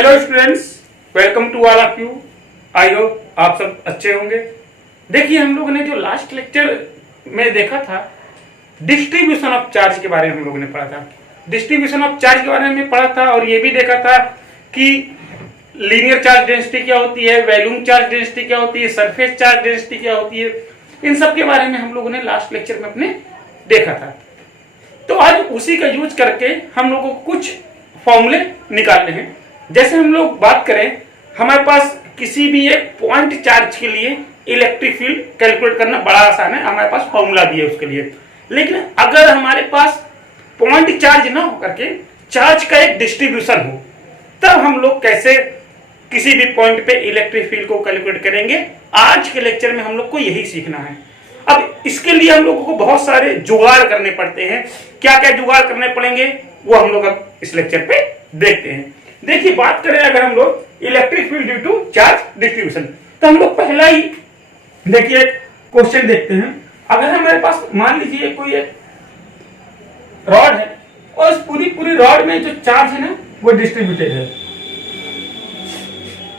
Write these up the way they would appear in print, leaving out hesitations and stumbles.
Hello students, welcome to all of you. I hope आप सब अच्छे होंगे। देखिए, हम लोगों ने जो लास्ट लेक्चर में देखा था, डिस्ट्रीब्यूशन ऑफ चार्ज के बारे में हम लोगों ने पढ़ा था। डिस्ट्रीब्यूशन ऑफ चार्ज के बारे में पढ़ा था और ये भी देखा था कि लीनियर चार्ज डेंसिटी क्या होती है, वॉल्यूम चार्ज डेंसिटी क्या होती है, सरफेस चार्ज डेंसिटी क्या होती है। इन सब के बारे में हम लोगों ने लास्ट लेक्चर में अपने देखा था। तो आज उसी का यूज करके हम लोगों को कुछ फॉर्मूले निकालने हैं। जैसे हम लोग बात करें, हमारे पास किसी भी एक पॉइंट चार्ज के लिए इलेक्ट्रिक फील्ड कैलकुलेट करना बड़ा आसान है, हमारे पास फॉर्मूला भी है उसके लिए। लेकिन अगर हमारे पास पॉइंट चार्ज ना हो करके चार्ज का एक डिस्ट्रीब्यूशन हो, तब हम लोग कैसे किसी भी पॉइंट पे इलेक्ट्रिक फील्ड को कैलकुलेट करेंगे। आज के लेक्चर में हम लोग को यही सीखना है। अब इसके लिए हम लोगों को बहुत सारे जुगाड़ करने पड़ते हैं। क्या क्या जुगाड़ करने पड़ेंगे वो हम लोग अब इस लेक्चर पे देखते हैं। देखिए, बात करें अगर हम लोग electric field due to charge distribution, तो हम लोग पहला ही देखिए क्वेश्चन देखते हैं। अगर हमारे पास मान लीजिए कोई एक रॉड है और इस पूरी रॉड में जो चार्ज है ना वो डिस्ट्रीब्यूटेड है।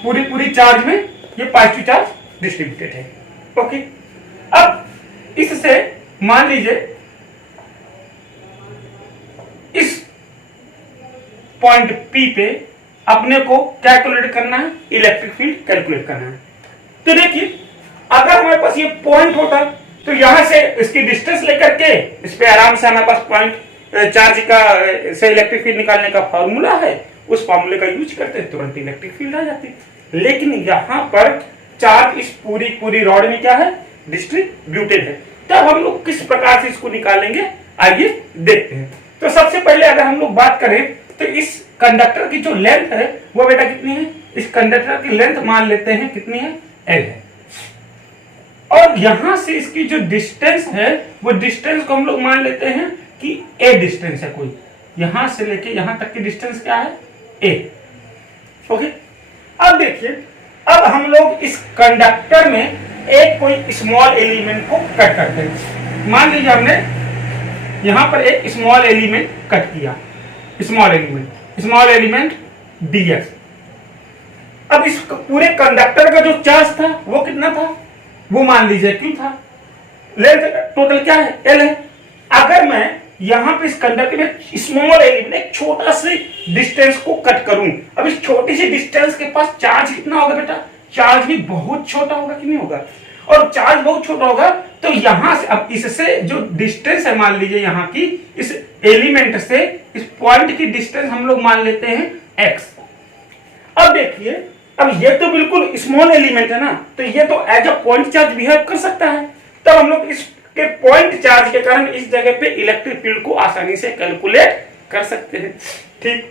पूरी चार्ज में ये पॉजिटिव चार्ज डिस्ट्रीब्यूटेड है। ओके, अब इससे मान लीजिए इस पॉइंट P पे अपने को कैलकुलेट करना है, इलेक्ट्रिक फील्ड कैलकुलेट करना है। तो देखिए, अगर हमारे पास ये पॉइंट होता तो यहां से इसकी डिस्टेंस लेकर के इस पे आराम से हमारे पास पॉइंट चार्ज का से इलेक्ट्रिक फील्ड निकालने का फॉर्मूला है, उस फॉर्मूले का यूज करते तुरंत इलेक्ट्रिक फील्ड आ जाती। लेकिन यहां पर चार्ज इस पूरी रॉड में क्या है, डिस्ट्रीब्यूटेड है। तब हम लोग किस प्रकार से इसको निकालेंगे आइए देखते हैं। तो सबसे पहले अगर हम लोग बात करें तो इस कंडक्टर की जो लेंथ है वो बेटा कितनी है, इस कंडक्टर की लेंथ मान लेते हैं कितनी है, L है। और यहां से इसकी जो डिस्टेंस है वो डिस्टेंस को हम लोग मान लेते हैं कि A डिस्टेंस है कोई, यहां से लेके यहां तक की डिस्टेंस क्या है, A। ओके, अब देखिए, अब हम लोग इस कंडक्टर में एक कोई स्मॉल एलिमेंट को कट करते हैं। मान लीजिए हमने यहां पर एक स्मॉल एलिमेंट कट किया, स्मॉल एलिमेंट ds। अब इस पूरे कंडक्टर का जो चार्ज था वो कितना था, वो मान लीजिए Q था। लेंथ टोटल क्या है, L है। अगर मैं यहां पे इस कंडक्टर में स्मॉल एलिमेंट एक छोटा सी डिस्टेंस को कट करूं, अब इस छोटी सी डिस्टेंस के पास चार्ज कितना होगा बेटा, चार्ज भी बहुत छोटा होगा कि नहीं होगा। और चार्ज बहुत छोटा होगा तो यहां से, अब इससे जो डिस्टेंस है मान लीजिए यहां की, इस एलिमेंट से इस पॉइंट की डिस्टेंस हम लोग मान लेते हैं x। अब देखिए, अब ये तो बिल्कुल स्मॉल एलिमेंट है ना, तो ये तो as a point charge behave कर सकता है। तब हम लोग इसके पॉइंट चार्ज के कारण इस जगह पे इलेक्ट्रिक फील्ड को आसानी से कैलकुलेट कर सकते हैं। ठीक,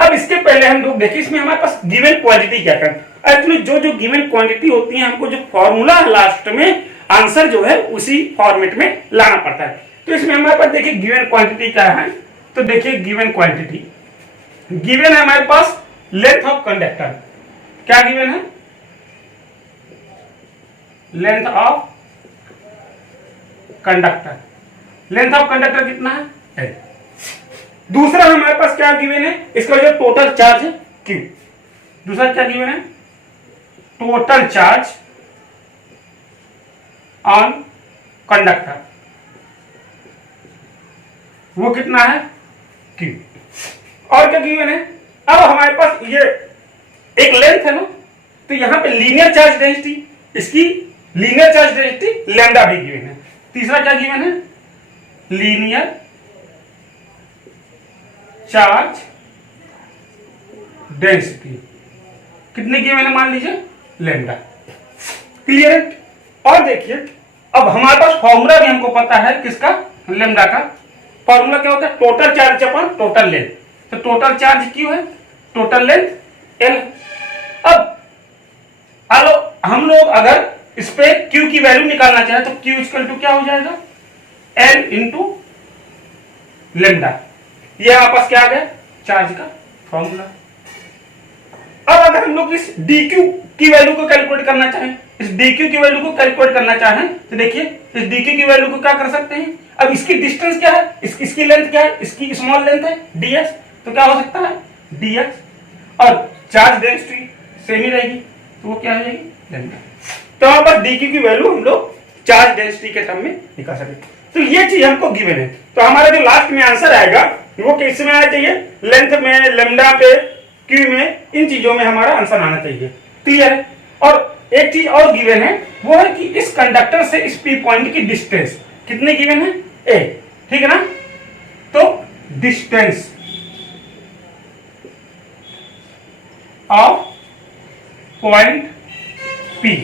अब इसके पहले हम लोग देखिए इसमें हमारे पास गिवन क्वांटिटी क्या है। एक्चुअली जो गिवन क्वांटिटी होती है, हमको जो फॉर्मूला लास्ट में आंसर जो है उसी फॉर्मेट में लाना पड़ता है। तो इसमें हमारे पास देखिए गिवन क्वांटिटी क्या है। तो देखिए गिवन क्वांटिटी गिवन है हमारे पास लेंथ ऑफ कंडक्टर। क्या गिवन है, length of conductor. Length of conductor कितना है, L। दूसरा हमारे पास क्या गिवन है, इसका जो टोटल चार्ज है Q। दूसरा क्या गिवन है, टोटल चार्ज ऑन कंडक्टर, वो कितना है, Q। और क्या गिवन है, अब हमारे पास ये एक लेंथ है ना, तो यहां पे लीनियर चार्ज डेंसिटी, इसकी लीनियर चार्ज डेंसिटी लैम्डा भी गिवन है। तीसरा क्या गिवन है, लीनियर चार्ज डेंसिटी कितने गिवन है, मान लीजिए लैम्डा। क्लियर है। और देखिए, अब हमारे पास फॉर्मूला भी हमको पता है किसका, लैम्डा का। फॉर्मूला क्या होता है, total charge upon total length. तो टोटल चार्ज Q है, टोटल लेंथ L। अब हम लोग अगर इस पे Q की वैल्यू निकालना चाहे तो Q इक्वल टू क्या हो जाएगा, L इंटू लेम्डा। ये हमारे पास क्या आ गया, चार्ज का फॉर्मूला। अब अगर हम लोग इस dq की वैल्यू को कैलकुलेट करना चाहें, इस dq की वैल्यू को कैलकुलेट करना चाहें तो देखिए इस dq की वैल्यू को क्या कर सकते हैं। अब इसकी डिस्टेंस क्या है, इसकी लेंथ क्या है, इसकी स्मॉल लेंथ है ds, तो क्या हो सकता है dx। और चार्ज डेंसिटी सेम ही रहेगी, तो वो क्या हो जाएगी, लैम्डा। तो हमारे पास डी क्यू की वैल्यू हम लोग चार्ज डेंसिटी के टर्म में निकाल सकते। तो ये चीज हमको गिवन है। तो हमारा जो लास्ट में आंसर आएगा वो किस में आना चाहिए, लेंथ में, लैम्डा पे, क्यू में, इन चीजों में हमारा आंसर आना चाहिए। क्लियर है। और एक चीज और गिवन है, वो है कि इस कंडक्टर से इस पी पॉइंट की डिस्टेंस कितने गिवन है, ए, ठीक है ना। तो distance of point P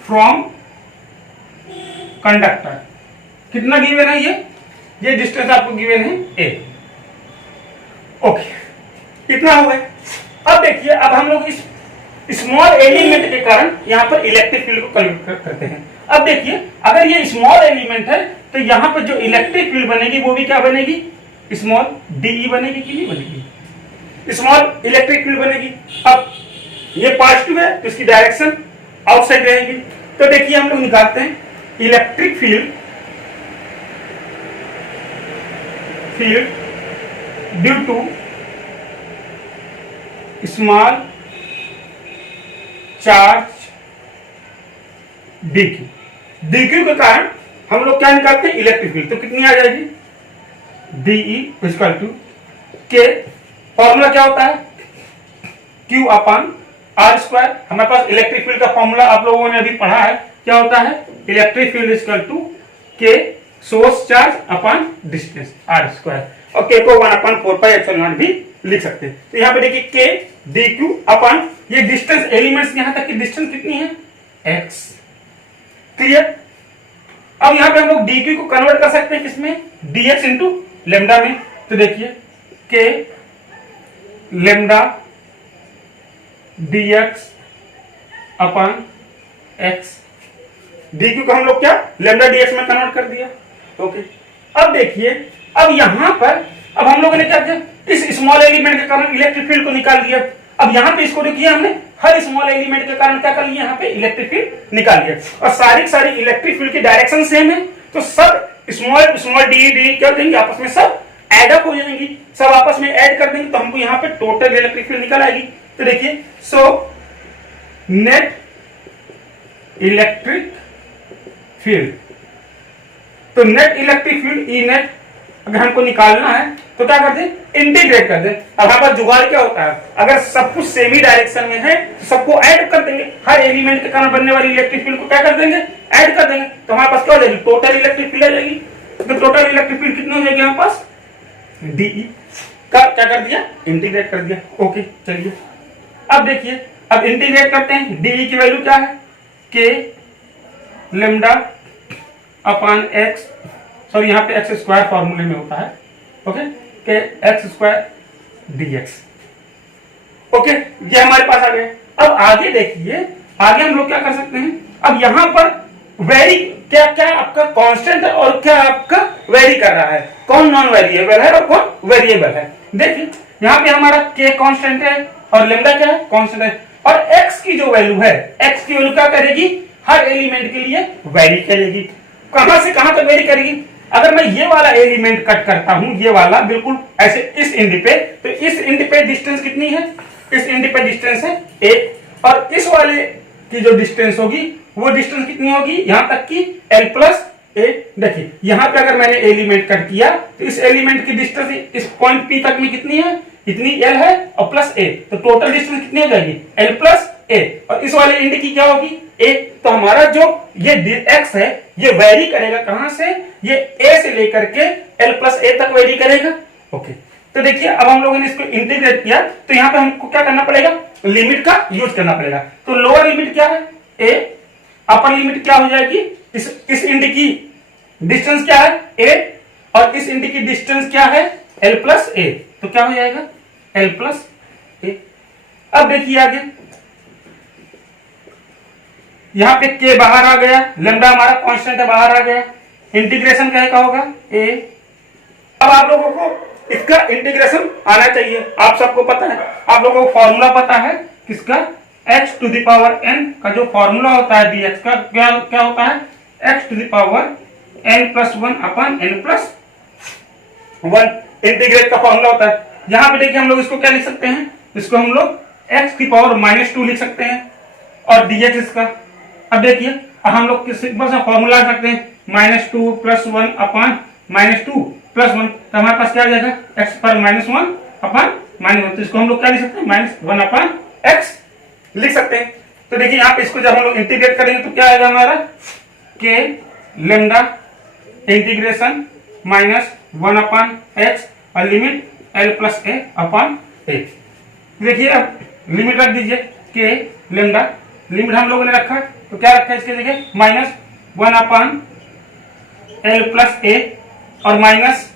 from conductor कितना गिवन है, ये डिस्टेंस आपको गिवन है ए। ओके, इतना हो गया। अब देखिए, अब हम लोग इस स्मॉल एलिमेंट के कारण यहां पर इलेक्ट्रिक फील्ड को कैलकुलेट करते हैं। अब देखिए, अगर ये स्मॉल एलिमेंट है तो यहां पर जो इलेक्ट्रिक फील्ड बनेगी वो भी क्या बनेगी, स्मॉल डीई बनेगी कि नहीं बनेगी, स्मॉल इलेक्ट्रिक फील्ड बनेगी। अब ये पॉजिटिव है तो इसकी डायरेक्शन आउटसाइड रहेगी। तो देखिए हम लोग निकालते हैं electric field due to small charge d q, d q के कारण हम लोग क्या निकालते हैं, इलेक्ट्रिक फील्ड। तो कितनी आ जाएगी, d E equal to k, formula क्या होता है, क्यू अपॉन आर स्क्वायर। हमारे पास इलेक्ट्रिक फील्ड का फॉर्मूला आप लोगों ने अभी पढ़ा है, क्या होता है, electric field equal to k source charge upon distance r square, और के को 1/4πε0 भी लिख सकते हैं। तो यहाँ पे देखिए के डी क्यू अपॉन ये डिस्टेंस, एलिमेंट्स यहां तक की डिस्टेंस कितनी है, x। क्लियर। अब यहां पे हम लोग डी क्यू को कन्वर्ट कर सकते हैं किसमें, dx इंटू लेमडा में। तो देखिए के lambda dx upon x, D Q को हम लोग क्या लेमडा dx में कन्वर्ट कर दिया। ओके, अब देखिए, अब यहां पर अब हम लोगों ने क्या किया, इस स्मॉल एलिमेंट के कारण इलेक्ट्रिक फील्ड को निकाल दिया। अब यहां पे इसको देखिए, हमने हर स्मॉल एलिमेंट के कारण क्या कर लिया, यहां पे इलेक्ट्रिक फील्ड निकाल लिया, और सारी इलेक्ट्रिक फील्ड की डायरेक्शन सेम है। तो सब स्मॉल स्मॉल डी क्या देंगे, आपस में सब एड अप हो जाएंगी, सब आपस में ऐड कर देंगे, तो हमको यहां पे टोटल इलेक्ट्रिक फील्ड निकल आएगी। तो देखिए, सो नेट इलेक्ट्रिक फील्ड, तो net electric field E net अगर हमको निकालना है तो क्या कर दे, इंटीग्रेट कर दे। अब हमारे पास जुगाड़ क्या होता है, अगर सब कुछ सेम ही डायरेक्शन में है तो सबको ऐड कर देंगे, हर एलिमेंट के कारण बनने वाली इलेक्ट्रिक फील्ड को क्या कर देंगे, ऐड कर देंगे। तो हमारे पास क्या हो जाएगी, टोटल इलेक्ट्रिक फील्ड आ जाएगी। तो टोटल इलेक्ट्रिक फील्ड कितनी हो जाएगी हमारे पास, डीई का क्या कर दिया, इंटीग्रेट कर दिया। ओके, चलिए अब देखिए, अब इंटीग्रेट करते हैं। डीई की वैल्यू क्या है, के लेमडा अपॉन एक्स, सॉरी यहाँ पे एक्स स्क्वायर फॉर्मूले में होता है, ओके, के एक्स स्क्वायर डीएक्स। ओके, ये हमारे पास आ गया। अब आगे देखिए, आगे हम लोग क्या कर सकते हैं, अब यहां पर वेरी क्या क्या आपका कांस्टेंट है और क्या आपका वेरी कर रहा है, कौन नॉन वेरिएबल है और कौन वेरिएबल है। देखिए यहाँ पे हमारा के कांस्टेंट है और लेमडा क्या है, कांस्टेंट है, और एक्स की जो वैल्यू है, एक्स की वैल्यू क्या करेगी, हर एलिमेंट के लिए वेरी करेगी। कहां से कहां तक वेरी करेगी, अगर मैं ये वाला एलिमेंट कट करता हूं, ये वाला बिल्कुल ऐसे इस इंड पे, तो इस इंड पे डिस्टेंस कितनी है, इस इंड पे डिस्टेंस है a, और इस वाले की जो डिस्टेंस होगी वो डिस्टेंस कितनी होगी, यहां तक की l प्लस a। देखिए यहां पे अगर मैंने एलिमेंट कट किया तो इस एलिमेंट की डिस्टेंस इस पॉइंट p तक में कितनी है, इतनी l है और प्लस a, तो टोटल डिस्टेंस कितनी हो जाएगी, l प्लस a, और इस वाले इंड की क्या होगी, a। तो हमारा जो ये x है ये वेरी करेगा कहां से, ये a से लेकर के l प्लस a तक वेरी करेगा। ओके, तो देखिए अब हम लोगों ने इसको इंटीग्रेट किया, तो यहाँ पे हमको क्या करना पड़ेगा, लिमिट का यूज करना पड़ेगा। तो लोअर लिमिट क्या है a, अपर लिमिट क्या हो जाएगी, इस इंड की डिस्टेंस क्या है a, और इस इंड की डिस्टेंस क्या है l प्लस a, तो क्या हो जाएगा l प्लस a। अब देखिए आगे, यहां पे k बाहर आ गया, लैम्डा हमारा कांस्टेंट है बाहर आ गया, इंटीग्रेशन क्या होगा a। अब आप लोगों को इसका इंटीग्रेशन आना चाहिए, आप सबको पता है, आप लोगों को फॉर्मूला पता है किसका, x to the power n का जो फॉर्मूला होता है dx का क्या क्या होता है, x to the power n plus 1 upon n plus 1 integrate का फॉर्मूला होता है। यहां पे देखिए हम लोग इसको क्या लिख सकते हैं, इसको हम लोग x की पावर -2 लिख सकते हैं और dx इसका। अब देखिए अब हम लोग किस सिंपल सा फॉर्मूला रख सकते हैं, -2 + 1 अपान -2 + 1, तो हमारे पास क्या आ जाएगा x पर -1 अपान -1, तो इसको हम लोग क्या लिख सकते हैं -1 अपान x लिख सकते हैं। तो देखिए यहाँ पे इसको जब हम लोग इंटीग्रेट करेंगे तो क्या आएगा हमारा k लेमडा इंटीग्रेशन -1 अपान x और limit l + a upon a। देखिए अब लिमिट रख दीजिए k लेमडा, लिमिट हम लोगों ने रखा तो क्या रखा है इसके जगह -1 अपान l + a और माइनस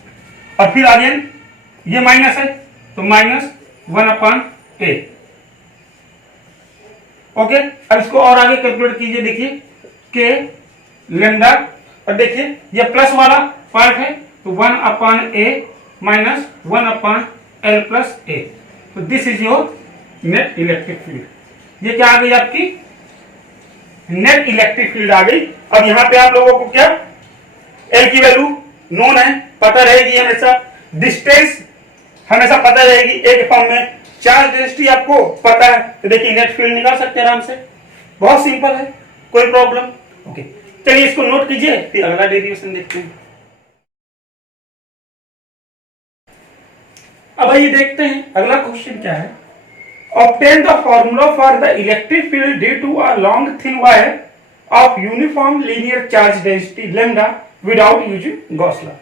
और फिर आगे ये माइनस है तो -1 अपान a। ओके, अब इसको और आगे कैलकुलेट कीजिए, देखिए k लेमडा और देखिए ये प्लस वाला पार्ट है तो 1 अपान a -1 अपान l + a, तो this is your net electric field. ये क्या आ गई आपकी नेट इलेक्ट्रिक फील्ड आ गई। अब यहाँ पे आप लोगों को क्या L की वैल्यू नोन है, पता रहेगी हमेशा, डिस्टेंस हमेशा पता रहेगी एक फॉर्म में, चार्ज डेंसिटी आपको पता है, तो देखिए नेट फील्ड निकाल सकते हैं आराम से, बहुत सिंपल है, कोई प्रॉब्लम। ओके चलिए इसको नोट कीजिए, फिर अगला डेरिवेशन देखते हैं। अब आइए देखते हैं अगला क्वेश्चन क्या है। Obtain the formula for the electric field due to a long thin wire of uniform linear charge density lambda without using Gauss law।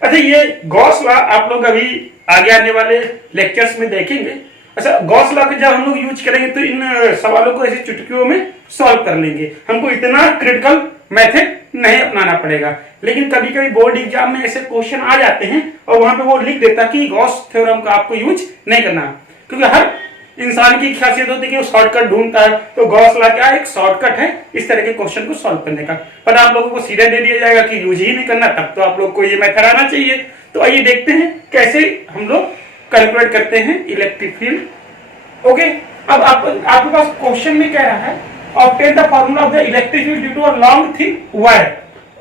अच्छा ये गॉस लॉ आप लोग अभी आगे आने वाले लेक्चर्स में देखेंगे। अच्छा गॉस लॉ का जब हम लोग यूज करेंगे तो इन सवालों को ऐसे चुटकियों में सॉल्व कर लेंगे, हमको इतना क्रिटिकल मेथड नहीं अपनाना पड़ेगा। लेकिन कभी कभी बोर्ड एग्जाम में ऐसे क्वेश्चन आ जाते हैं और वहां पे वो लिख देता कि गॉस थ्योरम का आपको यूज नहीं करना, क्योंकि हर इंसान की खासियत होती है कि वो शॉर्टकट ढूंढता है, तो गॉस लॉ क्या एक शॉर्टकट है इस तरह के क्वेश्चन को सॉल्व करने का। पर आप लोगों को सीधा दे दिया जाएगा कि यूज ही नहीं करना, तब तो आप लोग को ये मेथड आना चाहिए। तो आइए देखते हैं कैसे हम लोग कैलकुलेट करते हैं इलेक्ट्रिक फील्ड। ओके, अब आपके पास क्वेश्चन में कह रहा है obtain the formula of the electric field due to a long thin wire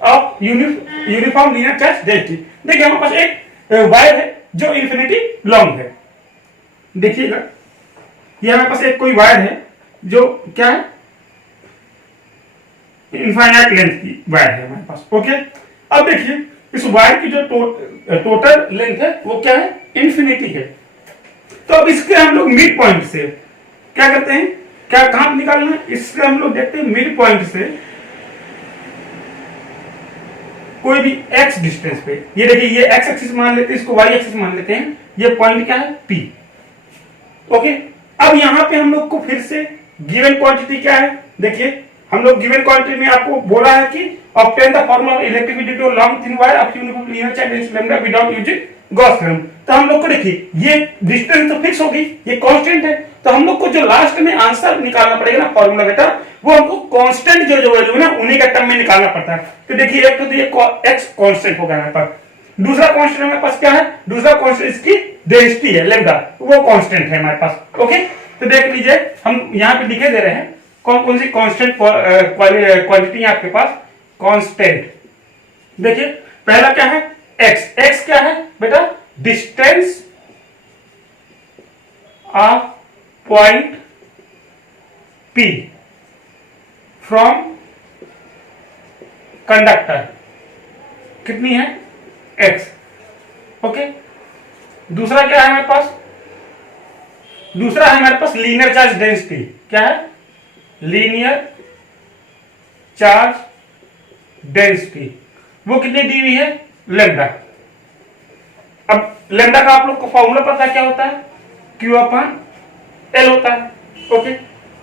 of uniform linear charge density. देखिए हमारे पास एक वायर है जो इन्फिनिटी लॉन्ग है, देखिएगा ये हमारे पास एक कोई वायर है जो क्या है इनफाइनाइट लेंथ की वायर है हमारे पास। ओके, अब देखिए इस वायर की जो टोटल लेंथ है वो क्या है इन्फिनिटी है। तो अब इसके हम लोग मिड पॉइंट से क्या करते हैं, क्या कहां निकालना है, इससे हम लोग देखते हैं मिड पॉइंट से कोई भी x डिस्टेंस पे, ये देखिए ये x एक्सिस मान लेते हैं, इसको y एक्सिस मान लेते हैं, ये पॉइंट क्या है P। ओके, अब यहां पे हम लोग को फिर से गिवन क्वांटिटी क्या है, देखिए हम लोग गिवन क्वांटिटी में आपको बोला है कि obtain the formula of electric field to long thin wire of uniform linear charge density lambda without using Gauss theorem. तो हम लोग को देखिए ये डिस्टेंस तो फिक्स होगी, ये कांस्टेंट है, तो हम लोग को जो लास्ट में आंसर निकालना पड़ेगा ना फॉर्मूला बेटा, वो हमको कांस्टेंट जो वैल्यू है ना उन्हीं का टर्म में निकालना पड़ता है। तो देखिए एक तो ये x कांस्टेंट होगा हमारे पास, दूसरा कांस्टेंट हमारे पास क्या है, दूसरा कांस्टेंट इसकी डेंसिटी है लैम्डा, वो कांस्टेंट है हमारे पास। ओके, तो देख लीजिए हम यहाँ पे लिखे दे रहे हैं कौन कौन सी कांस्टेंट क्वांटिटी है आपके पास, कांस्टेंट। देखिए पहला क्या है x क्या है बेटा, distance of point P from conductor कितनी है x। ओके, दूसरा क्या है हमारे पास, दूसरा है हमारे पास लीनियर चार्ज डेंसिटी, क्या है लीनियर चार्ज डेंसिटी, वो कितनी दी हुई है लैम्डा। अब लैम्डा का आप लोग को फॉर्मूला पता है क्या होता है, Q/L होता है। ओके,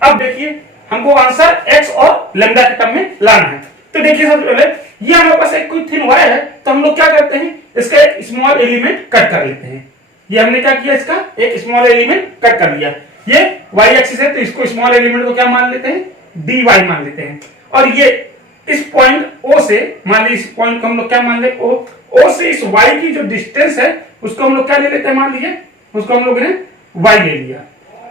अब देखिए हमको आंसर x और लैम्डा के टर्म में लाना है। तो देखिए सबसे पहले ये हमारे पास एक कोई थिन वायर है, तो हम लोग क्या करते हैं इसका एक स्मॉल एलिमेंट कट कर लेते हैं। ये हमने क्या किया, इसका एक स्मॉल एलिमेंट कट कर लिया, ये y एक्सिस है तो इसको स्मॉल एलिमेंट को क्या मान लेते हैं dy मान लेते हैं। और ये इस पॉइंट O से मान लीजिए, इस पॉइंट को हम लोग क्या मान ले O से इस y की जो डिस्टेंस है उसको हम लोग क्या ले लेते हैं, मान लीजिए उसको हम लोग ने y ले लिया,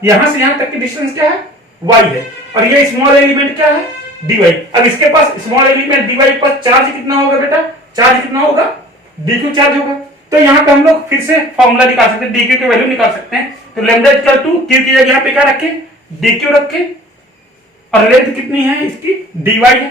यहां से यहां तक की डिस्टेंस क्या है y है, और ये स्मॉल एलिमेंट क्या है dy। अब इसके पास स्मॉल एलिमेंट dy पर चार्ज कितना होगा बेटा, चार्ज कितना होगा dq चार्ज होगा। तो यहाँ पे हम लोग फिर से फॉर्मूला निकाल सकते हैं, डी क्यू की वैल्यू निकाल सकते हैं। तो लैम्डा इक्वल टू क्यू की जगह यहाँ पे क्या रखे, डी क्यू रखे, और लेंथ कितनी है इसकी, डी वाई है।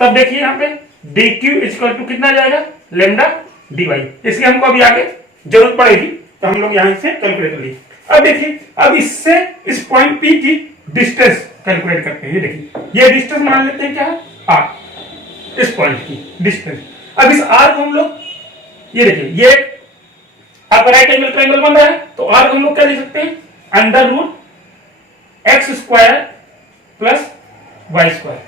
तब देखिए यहाँ पे डी क्यू इक्वल टू कितना जाएगा, लैम्डा डी वाई। इसलिए हमको अभी आगे जरूरत पड़ेगी, तो हम लोग यहाँ से कैलकुलेट कर लिए। अब देखिए, अब इससे इस पॉइंट पी की डिस्टेंस कैलकुलेट करते हैं। ये देखिए, ये डिस्टेंस मान लेते हैं क्या है, आर, इस पॉइंट की डिस्टेंस। अब इस आर को हम लोग, ये देखिए, ये अब राइट एंगल ट्रायंगल बन रहा है, तो आर को हम लोग क्या लिख सकते हैं, under root x square plus y square,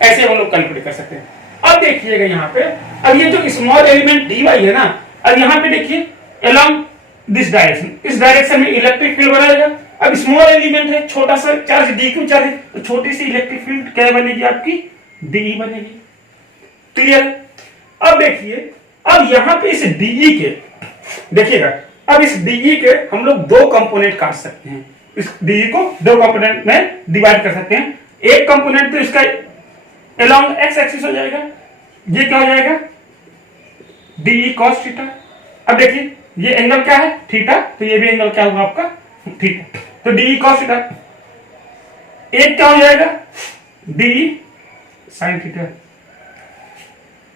ऐसे हम लोग कैलकुलेट कर सकते हैं। अब देखिएगा यहाँ पे, अब ये जो स्मॉल एलिमेंट डी वाई है ना, अब यहाँ पे देखिए अलोंग दिस डायरेक्शन, इस डायरेक्शन में इलेक्ट्रिक फील्ड बनाएगा। अब स्मॉल एलिमेंट है, छोटा सा चार्ज डी क्यू चार्ज है, तो छोटी सी इलेक्ट्रिक फील्ड क्या बनेगी आपकी, डीई बनेगी। क्लियर? अब देखिए, अब यहाँ पे इस डीई के देखिएगा, अब इस डीई के हम लोग दो कंपोनेंट काट सकते हैं, इस डीई को दो कंपोनेंट में डिवाइड कर सकते हैं। एक कंपोनेंट तो इसका अलोंग एक्स एक्सिस हो जाएगा, ये क्या हो जाएगा, डीई कॉस थीटा। अब देखिए ये एंगल क्या है, थीटा, तो ये भी एंगल क्या होगा आपका, थीटा, तो डीई कॉस थीटा। एक क्या हो जाएगा, डीई साइन थीटा।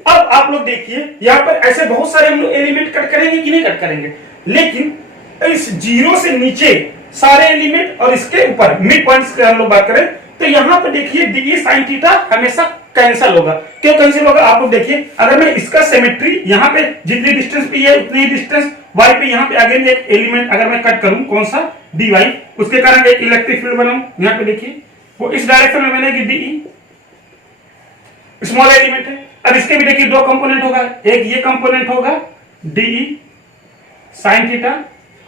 अब आप लोग देखिए, यहां पर ऐसे बहुत सारे हम लोग एलिमेंट कट करेंगे कि नहीं कट करेंगे, लेकिन इस जीरो से नीचे सारे एलिमेंट और इसके ऊपर मिड पॉइंट्स की हम लोग बात करें, तो यहां पर देखिए डीई साइन थीटा हमेशा कैंसिल होगा। क्यों कैंसिल होगा, आप लोग देखिए, अगर मैं इसका सिमेट्री यहाँ पे जितनी डिस्टेंस पे है उतनी डिस्टेंस वाई पे, यहाँ पे अगेन एक एलिमेंट अगर मैं कट करूं, कौन सा, डी वाई, उसके कारण एक इलेक्ट्रिक फील्ड बनाऊं, यहाँ पे देखिए वो इस डायरेक्शन में बनेगी, डीई स्मॉल एलिमेंट है। अब इसके भी देखिए दो कंपोनेंट होगा, एक ये कंपोनेंट होगा डीई साइन थीटा,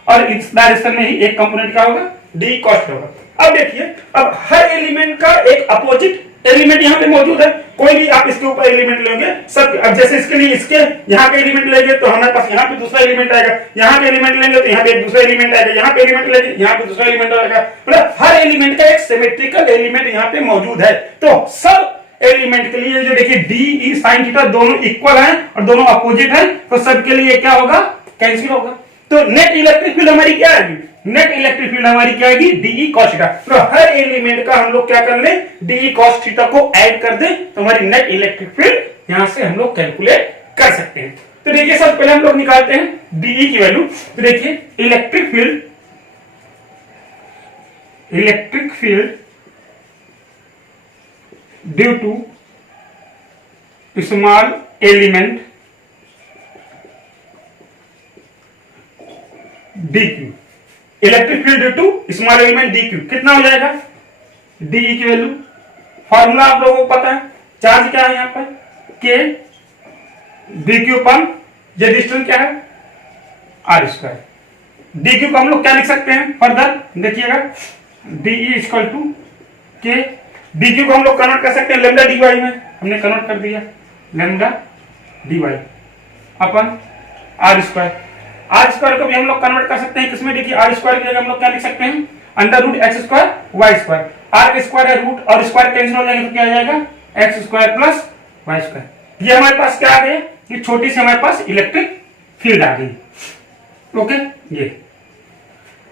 और इस डायरेक्शन में ही एक कंपोनेंट क्या होगा, डी कॉस होगा। अब देखिए, अब हर एलिमेंट का एक अपोजिट एलिमेंट यहाँ पे मौजूद है, कोई भी आप इसके ऊपर एलिमेंट लेंगे सब। अब जैसे इसके लिए इसके यहाँ पे एलिमेंट लेंगे तो हमारे पास यहाँ पे दूसरा एलिमेंट आएगा, यहाँ पे एलिमेंट लेंगे तो यहाँ पे दूसरा एलिमेंट आएगा, यहाँ पे एलिमेंट लेंगे यहाँ पे दूसरा एलिमेंट आएगा, मतलब हर एलिमेंट का एक सिमेट्रिकल एलिमेंट यहाँ पे मौजूद है। तो सब एलिमेंट के लिए जो देखिए डी साइन थीटा दोनों इक्वल है और दोनों अपोजिट है, तो सबके लिए क्या होगा, कैंसिल होगा। तो नेट इलेक्ट्रिक फील्ड हमारी क्या आएगी, नेट इलेक्ट्रिक फील्ड हमारी क्या आएगी, डीई कॉस थीटा। तो हर एलिमेंट का हम लोग क्या कर ले, डीई कॉस थीटा को ऐड कर दे, तो हमारी नेट इलेक्ट्रिक फील्ड यहां से हम लोग कैलकुलेट कर सकते हैं। तो देखिए सब पहले हम लोग निकालते हैं डीई की वैल्यू। तो देखिए electric field due to small element d q, electric field due to small element d q कितना हो जाएगा, डीई की वैल्यू फॉर्मूला आप लोगों को पता है, चार्ज क्या है यहाँ पर, के डी क्यू पर, ये डिस्टेंस क्या है, आर स्क्वायर। डी क्यू को हम लोग क्या लिख सकते हैं फर्दर, देखिएगा डीई इक्वल टू के, डी क्यू को हम लोग कन्वर्ट कर सकते हैं लैम्डा डी वाई में, हमने कन्वर्ट कर दिया lambda d y upon r square. R square को भी हम लोग कन्वर्ट कर सकते हैं किसमें, देखिए आर स्क्वायर की जगह हम लोग क्या लिख सकते हैं, under root x square y square. R का स्क्वायर है रूट और स्क्वायर कैंसिल हो जाएगा, तो क्या आ जाएगा, x square plus y square. ये हमारे पास क्या आ गया, ये छोटी सी हमारे पास इलेक्ट्रिक फील्ड आ गई। ओके, ये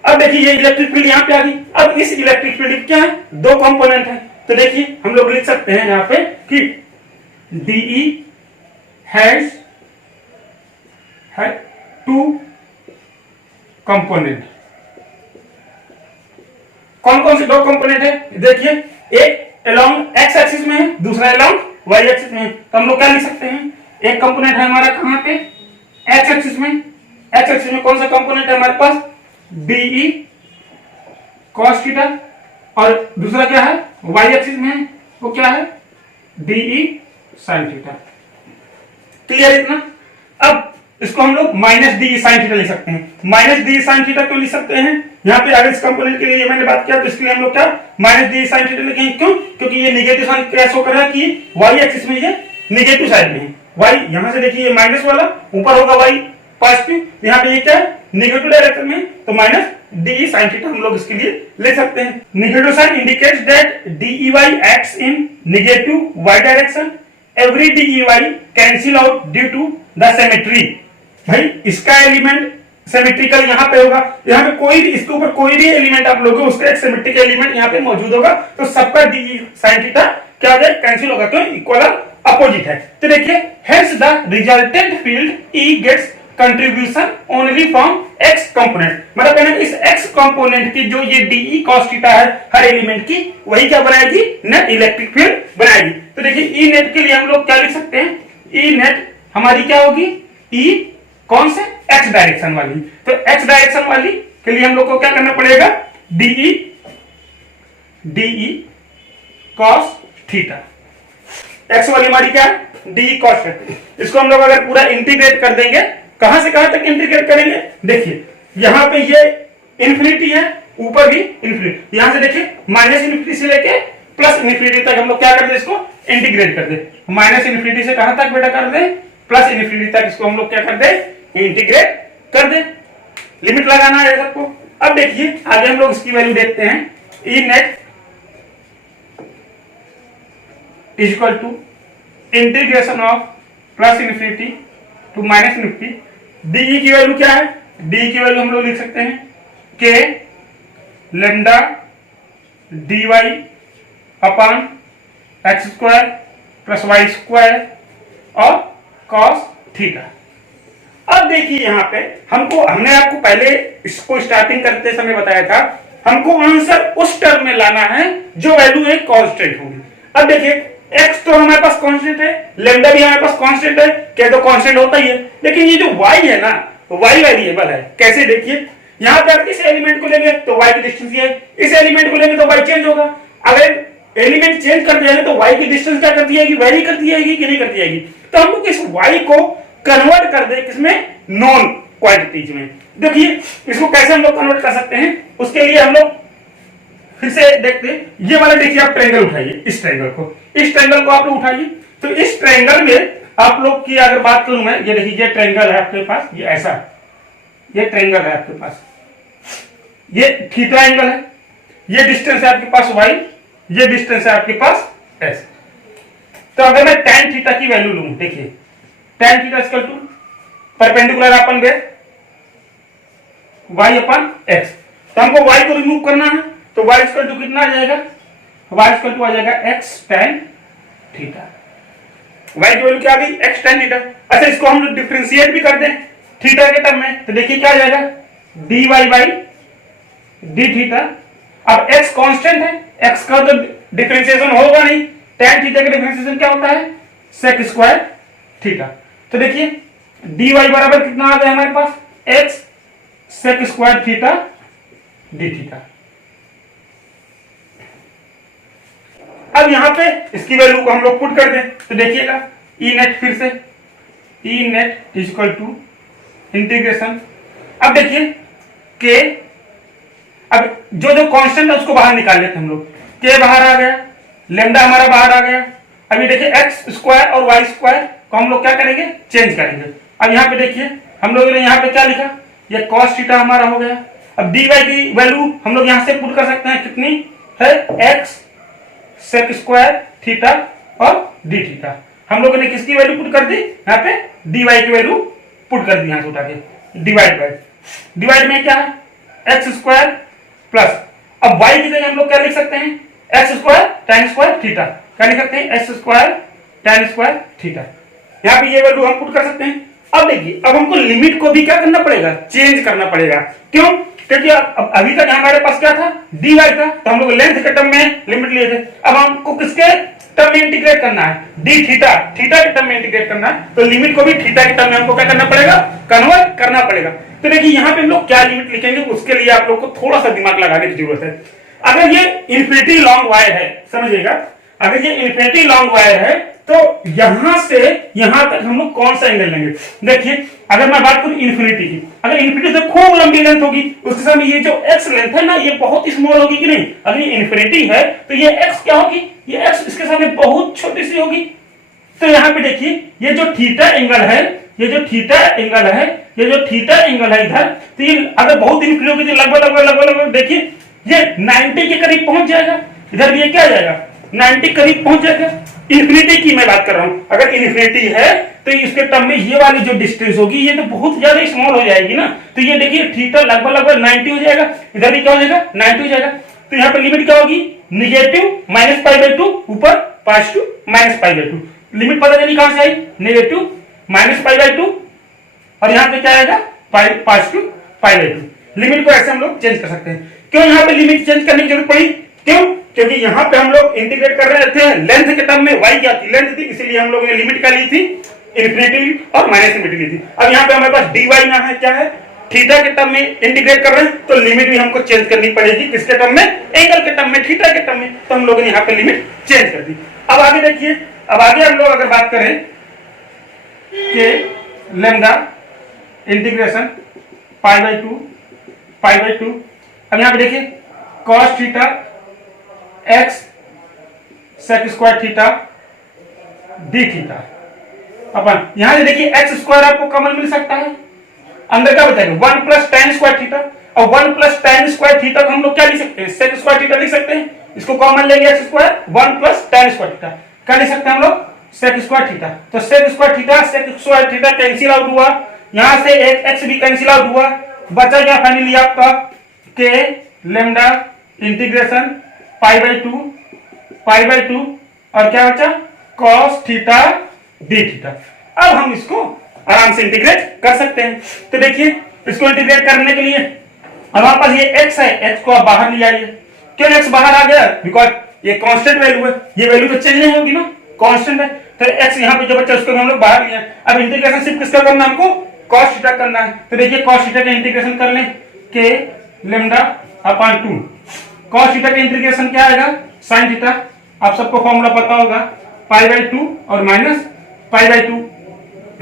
अब देखिए ये इलेक्ट्रिक फील्ड यहाँ पे आ गई। अब इस इलेक्ट्रिक फील्ड क्या है, दो कंपोनेंट है, तो देखिए हम लोग लिख सकते हैं यहाँ पे कि डीई हैज टू कंपोनेंट। कौन कौन से दो कंपोनेंट है, देखिए एक अलोंग एक्स एक्सिस में है, दूसरा अलोंग वाई एक्सिस में है। तो हम लोग क्या लिख सकते हैं, एक कंपोनेंट है हमारा कहां पे, एक्स एक्सिस में। एक्स एक्सिस में कौन सा कंपोनेंट है हमारे पास, डीई कॉस थीटा, और दूसरा क्या है वाई एक्सिस में, वो क्या है डीई साइन थीटा। क्लियर इतना। अब इसको हम लोग माइनस डी साइन थीटा लिख सकते हैं। माइनस डी साइन थीटा क्यों लिख सकते हैं, यहाँ पे अगर इस कंपोनेंट के लिए मैंने बात किया तो इसके लिए हम लोग क्या माइनस डी साइन थीटा लिखेंगे, क्यों, क्योंकि ये नेगेटिव साइन क्या शो कर रहा है कि वाई एक्सिस में ये नेगेटिव साइड में है। वाई यहां से देखिए ये माइनस वाला, ऊपर होगा वाई पॉजिटिव, यहाँ पे ये क्या है नेगेटिव डायरेक्शन में, तो माइनस डी साइन थीटा हम लोग इसके लिए ले सकते हैं। Negative sign indicates that d y acts in negative y direction, every d y cancel out due to the symmetry भाई इसका एलिमेंट सिमेट्रिकल यहाँ पे होगा, यहाँ पे कोई भी इसके ऊपर कोई भी एलिमेंट आप लोगे उसका एक सिमेट्रिक एलिमेंट यहाँ पे मौजूद होगा, तो सबका डी साइन थीटा क्या हो जाएगा, कैंसिल होगा, तो इक्वल अपोजिट है। तो देखिए hence the resultant field E gets contribution only from x component, मतलब कहना इस एक्स कंपोनेंट की जो ये डीई कॉस थीटा है हर एलिमेंट की, वही क्या बनाएगी, नेट इलेक्ट्रिक फील्ड बनाएगी। तो देखिए ई नेट के लिए हम लोग क्या लिख सकते हैं, ई नेट हमारी क्या होगी, ई कौन से, एक्स डायरेक्शन वाली, तो एक्स डायरेक्शन वाली के लिए हम लोग को क्या करना पड़ेगा, डीई कॉस थीटा, एक्स वाली हमारी क्या है, डीई कॉस है। इसको हम लोग अगर पूरा इंटीग्रेट कर देंगे, कहां से कहां तक इंटीग्रेट करेंगे, देखिए यहां पे ये इंफिनिटी है, ऊपर भी इंफिनिटी, यहां से देखिए माइनस इंफिनिटी से लेके प्लस इंफिनिटी तक हम लोग क्या कर दे, इसको इंटीग्रेट कर दे, माइनस इंफिनिटी से कहां तक बेटा कर दे, प्लस इंफिनिटी तक इसको हम लोग क्या कर दे, इंटीग्रेट कर दे, लिमिट लगाना है सबको। अब देखिए आगे हम लोग इसकी वैल्यू देखते हैं, E net is equal to integration of plus infinity to minus infinity, D की वैल्यू क्या है, डी की वैल्यू हम लोग लिख सकते हैं k lambda d y upon x square plus y square और कॉस थीटा। अब देखिए यहाँ पे हमने आपको पहले इसको स्टार्टिंग करते समय बताया था, हमको आंसर उस टर्म में लाना है जो वैल्यू एक कांस्टेंट होगी। अब देखिए x तो हमारे पास कांस्टेंट है, लेमडा भी हमारे पास कांस्टेंट है, क्या तो कांस्टेंट होता ही है, लेकिन ये जो y है ना, y वेरिएबल है। कैसे, देखिए यहाँ पे इस एलिमेंट को लेंगे तो y की डिस्टेंस ये है, इस एलिमेंट को लेंगे तो y चेंज होगा। अगर एलिमेंट चेंज कर दिया तो y की डिस्टेंस क्या करती जाएगी, वेरी करती जाएगी कि नहीं करती जाएगी। तो हम लोग इस y को कन्वर्ट कर दे किसमें, नॉन क्वांटिटीज में। देखिए इसको कैसे हम लोग कन्वर्ट कर सकते हैं, उसके लिए हम लोग फिर से देखते हैं। ये वाला देखिए आप ट्रायंगल उठाइए, इस ट्रायंगल को आप लोग उठाइए, तो इस ट्रायंगल में आप लोग की अगर बात करूं मैं, ये देखिए ये ट्रायंगल है आपके पास, ये ऐसा ये ट्रायंगल है आपके पास, ये थीटा एंगल है, ये डिस्टेंस है आपके पास y, ये डिस्टेंस है आपके पास s। तो अगर मैं tan थीटा की वैल्यू लूं, देखिए tan theta equal to perpendicular upon base y upon x, तो हमको y को रिमूव करना है, तो y इक्वल टू कितना आ जाएगा, y इक्वल टू आ जाएगा x tan थीटा, y की वैल्यू क्या आ गई, x tan थीटा। अच्छा इसको हम लोग डिफरेंशिएट भी कर दें थीटा के टर्म में, तो देखिए क्या आ जाएगा, dy बाई डी थीटा। अब x कांस्टेंट है, x का तो डिफरेंशिएशन होगा नहीं, tan थीटा का डिफरेंशिएशन क्या होता है, sec स्क्वायर थीटा। तो देखिए dy बराबर कितना आ गया हमारे पास, x sec square theta D theta. अब यहां पे इसकी वैल्यू को हम लोग पुट कर दें, तो देखिएगा ई नेट, फिर से E net is equal to integration, अब देखिए के, अब जो जो कांस्टेंट है उसको बाहर निकाल लेते हैं हम लोग, के बाहर आ गया, लेमडा हमारा बाहर आ गया। अब ये देखिए एक्स स्क्वायर और वाई स्क्वायर को हम लोग क्या करेंगे, चेंज करेंगे। अब यहाँ पे देखिए हम लोग ने यहाँ पे क्या लिखा, ये कॉस थीटा हमारा हो गया। अब डी वाई की वैल्यू हम लोग यहाँ से पुट कर सकते हैं, कितनी है, एक्स सेक स्क्वायर थीटा और डी थीटा। हम लोगों ने किसकी वैल्यू पुट कर दी, यहाँ पे डी वाई की वैल्यू पुट कर दी, यहाँ से उठा के डिवाइड बाय, डिवाइड में क्या है, एक्स स्क्वायर प्लस, अब y की जगह हम लोग क्या लिख सकते हैं, x square tan square theta, क्या लिख सकते हैं, x square tan square theta. यहाँ पे ये वैल्यू हम पुट कर सकते हैं। अब देखिए अब हमको लिमिट को भी क्या करना पड़ेगा, चेंज करना पड़ेगा। क्यों, क्योंकि अब अभी तक हमारे पास क्या था, dy था, तो हम लोग लेंथ के टर्म में लिमिट लिए थे। अब हमको किसके टर्म में इंटीग्रेट करना है, डी थीटा, थीटा के टर्म में इंटीग्रेट करना है, तो लिमिट को भी थीटा के टर्म में हमको क्या करना पड़ेगा, कन्वर्ट करना पड़ेगा। तो देखिए यहाँ पे हम लोग क्या लिमिट लिखेंगे, उसके लिए आप लोग को थोड़ा सा दिमाग लगाने की जरूरत है। अगर ये इन्फिनिटी लॉन्ग वायर है, समझिएगा, अगर ये इन्फिनिटी लॉन्ग वायर है तो यहां से यहां तक हम लोग कौन सा एंगल लेंगे। देखिए अगर मैं बात करूं इन्फिनिटी की, अगर इन्फिनिटी से खूब लंबी लेंथ होगी, उसके सामने ये जो एक्स लेंथ है ना, ये बहुत स्मॉल होगी कि नहीं। अगर ये इन्फिनिटी है तो ये एक्स क्या होगी, ये एक्स इसके सामने बहुत छोटी सी होगी। तो यहाँ पे देखिए ये जो थीटा एंगल है, ये जो थीटा एंगल है, ये जो थीटा एंगल है इधर, तो ये अगर बहुत इन्फिनिटी होगी तो लगभग देखिए ये 90 के करीब पहुंच जाएगा। इधर भी ये क्या आ जाएगा, 90 करीब पहुंच जाएगा। इन्फिनिटी की मैं बात कर रहा हूं। अगर इन्फिनिटी है तो इसके टर्म में ये वाली जो डिस्टेंस होगी ये तो बहुत ज्यादा स्मॉल हो जाएगी ना। तो ये देखिए थीटा लगभग 90 हो जाएगा, इधर भी क्या हो जाएगा 90 हो जाएगा। तो यहाँ पे लिमिट क्या होगी नेगेटिव -π/2 ऊपर पॉजिटिव -π/2। लिमिट पता चली कहां से आई, नेगेटिव -π/2 और यहाँ पे क्या आएगा पॉजिटिव π/2। लिमिट को ऐसे हम लोग चेंज कर सकते हैं। क्यों यहाँ पे लिमिट चेंज करने की जरूरत पड़ी, क्यों, क्योंकि यहाँ पे हम लोग इंटीग्रेट कर रहे थे लेंथ के टर्म में, y क्या थी लेंथ थी, इसीलिए हम लोगों ने लिमिट क्या ली थी इन्फिनिटी और माइनस इन्फिनिटी ली थी। अब यहाँ पे हमारे पास dy यहाँ है क्या है थीटा के टर्म में इंटीग्रेट कर रहे हैं, तो लिमिट भी हमको चेंज करनी पड़ेगी किसके टर्म में, एंगल के टर्म में, थीटा के टर्म में। तो हम लोगों ने यहाँ पे लिमिट चेंज कर दी। अब आगे देखिए, अब आगे हम लोग अगर बात करें कि लेमडा इंटीग्रेशन π/2 अब यहाँ पे देखिए cos theta x sec square theta d theta अपन यहां से देखिए x स्क्वायर आपको कॉमन मिल सकता है, अंदर क्या बचेगा 1 प्लस tan स्क्वायर थीटा, और 1 प्लस tan स्क्वायर थीटा को हम लोग क्या लिख सकते हैं sec स्क्वायर थीटा लिख सकते हैं। इसको कॉमन लेंगे x square 1 plus tan square theta क्या लिख सकते हैं हम लोग sec स्क्वायर थीटा। तो sec square theta cancel out हुआ, यहां से एक x भी कैंसिल आउट हुआ, बचा क्या फाइनली आपका k लेमडा इंटीग्रेशन π/2 और क्या बचा cos थीटा d थीटा। अब हम इसको आराम से इंटीग्रेट कर सकते हैं। तो देखिए इसको इंटीग्रेट करने के लिए हमारे पास ये x है, x को आप बाहर ले आइए। क्यों x बाहर आ गया, बिकॉज ये कांस्टेंट वैल्यू है, ये वैल्यू तो चेंज नहीं होगी ना, कांस्टेंट है। तो x यहाँ पे जो बच्चा उसको हम लोग बाहर लिया। अब इंटीग्रेशन सिर्फ किसका करना है हमको cos थीटा करना है। तो देखिए cos थीटा का इंटीग्रेशन कर लें k lambda upon 2, cos theta का इंटीग्रेशन क्या आएगा sin थीटा, आप सबको फॉर्मूला पता होगा π/2 और माइनस π/2,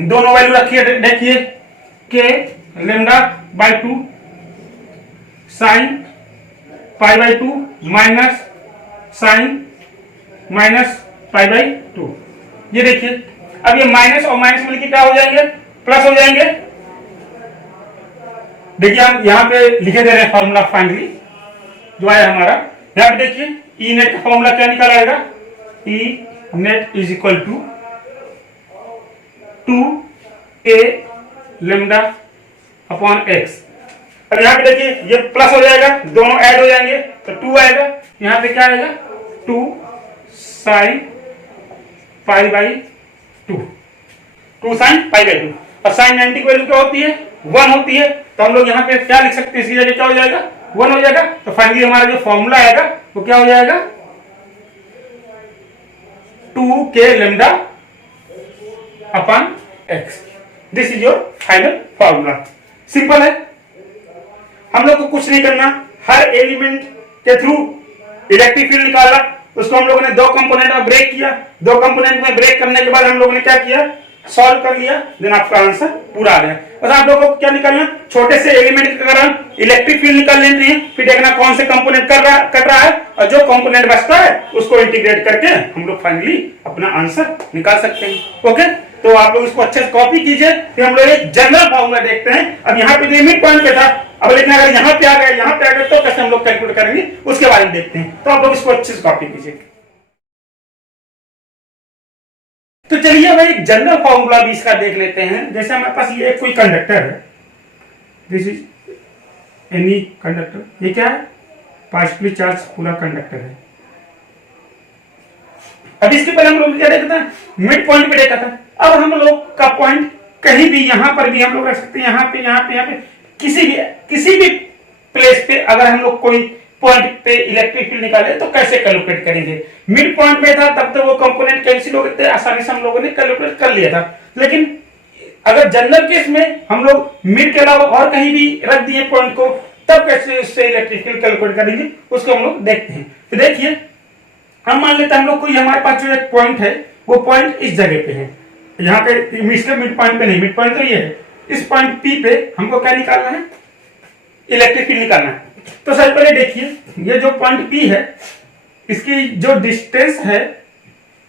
दोनों वैल्यू रखिए। देखिए k lambda by 2 sin π/2 minus sin minus π/2। ये देखिए अब ये माइनस और माइनस मिलकर क्या हो जाएंगे प्लस हो जाएंगे। देखिए हम यहाँ पे लिखे दे रहे हैं फॉर्मूला फाइनली जो आया हमारा, यहाँ पे देखिए ई नेट का फॉर्मूला क्या निकल आएगा, E net is equal to 2a lambda upon x। अब यहाँ पे देखिए ये प्लस हो जाएगा, दोनों ऐड हो जाएंगे तो 2 आएगा, यहाँ पे क्या आएगा 2 sin π/2, 2 sin π/2। और sin 90 की वैल्यू क्या होती है 1 होती है, तो हम लोग यहाँ पे क्या लिख सकते हैं, इसकी जगह क्या हो जाएगा 1 हो जाएगा। तो फाइनली हमारा जो फॉर्मूला आएगा वो क्या हो जाएगा 2k lambda upon x। This is your final formula. Simple है, हम लोग को कुछ नहीं करना, हर एलिमेंट के थ्रू इलेक्ट्रिक फील्ड निकाला, उसको हम लोगों ने दो कंपोनेंट में ब्रेक किया, दो कंपोनेंट में ब्रेक करने के बाद हम लोगों ने क्या किया सॉल्व कर लिया, देन आपका आंसर पूरा आ गया। बस आप लोगों को क्या निकालना, छोटे से एलिमेंट के कारण इलेक्ट्रिक फील्ड निकाल लेते हैं, फिर देखना कौन से कंपोनेंट कट रहा है, और जो कंपोनेंट बचता है उसको इंटीग्रेट करके हम लोग फाइनली अपना आंसर निकाल सकते हैं। ओके, तो आप लोग इसको अच्छे से कॉपी कीजिए। फिर हम लोग एक जनरल फॉर्मूला देखते हैं। अब यहाँ पे लिमिट पॉइंट पे था, अब लेकिन अगर यहाँ पे आ गए, यहाँ पे आ गए तो कैसे हम लोग कैलकुलेट करेंगे उसके बारे में देखते हैं। तो आप लोग इसको अच्छे से कॉपी कीजिए। तो चलिए अब एक जनरल फॉर्मूला भी इसका देख लेते हैं। जैसे हमारे पास ये कोई कंडक्टर है, दिस इज एनी कंडक्टर, ये क्या है पॉजिटिवली चार्ज पूरा कंडक्टर है। अब इसके पहले हम लोग क्या देखा था, मिड पॉइंट पे देखा था। अब हम लोग का पॉइंट कहीं भी, यहां पर भी हम लोग रख सकते हैं, यहाँ पे यहाँ पे यहाँ पे किसी भी प्लेस पे अगर हम लोग कोई पॉइंट पे इलेक्ट्रिक फील्ड निकाले तो कैसे कैलकुलेट करेंगे। मिड पॉइंट में था तब तो वो कंपोनेंट कैंसिल हो गए थे, आसानी से हम लोगों ने कैलकुलेट कर लिया था। लेकिन अगर जनरल केस में हम लोग मिड के अलावा और कहीं भी रख दिए पॉइंट को, तब कैसे उससे इलेक्ट्रिक फील्ड कैलकुलेट करेंगे उसको हम लोग देखते हैं। तो देखिए हम मान लेते हैं हम लोग को हमारे पास जो एक पॉइंट है वो पॉइंट इस जगह पे है, यहाँ पे मिड पॉइंट पे नहीं, मिड पॉइंट तो ये है, इस पॉइंट पी पे हमको क्या निकालना है इलेक्ट्रिक फील्ड निकालना है। तो सबसे पहले देखिए ये जो पॉइंट पी है इसकी जो डिस्टेंस है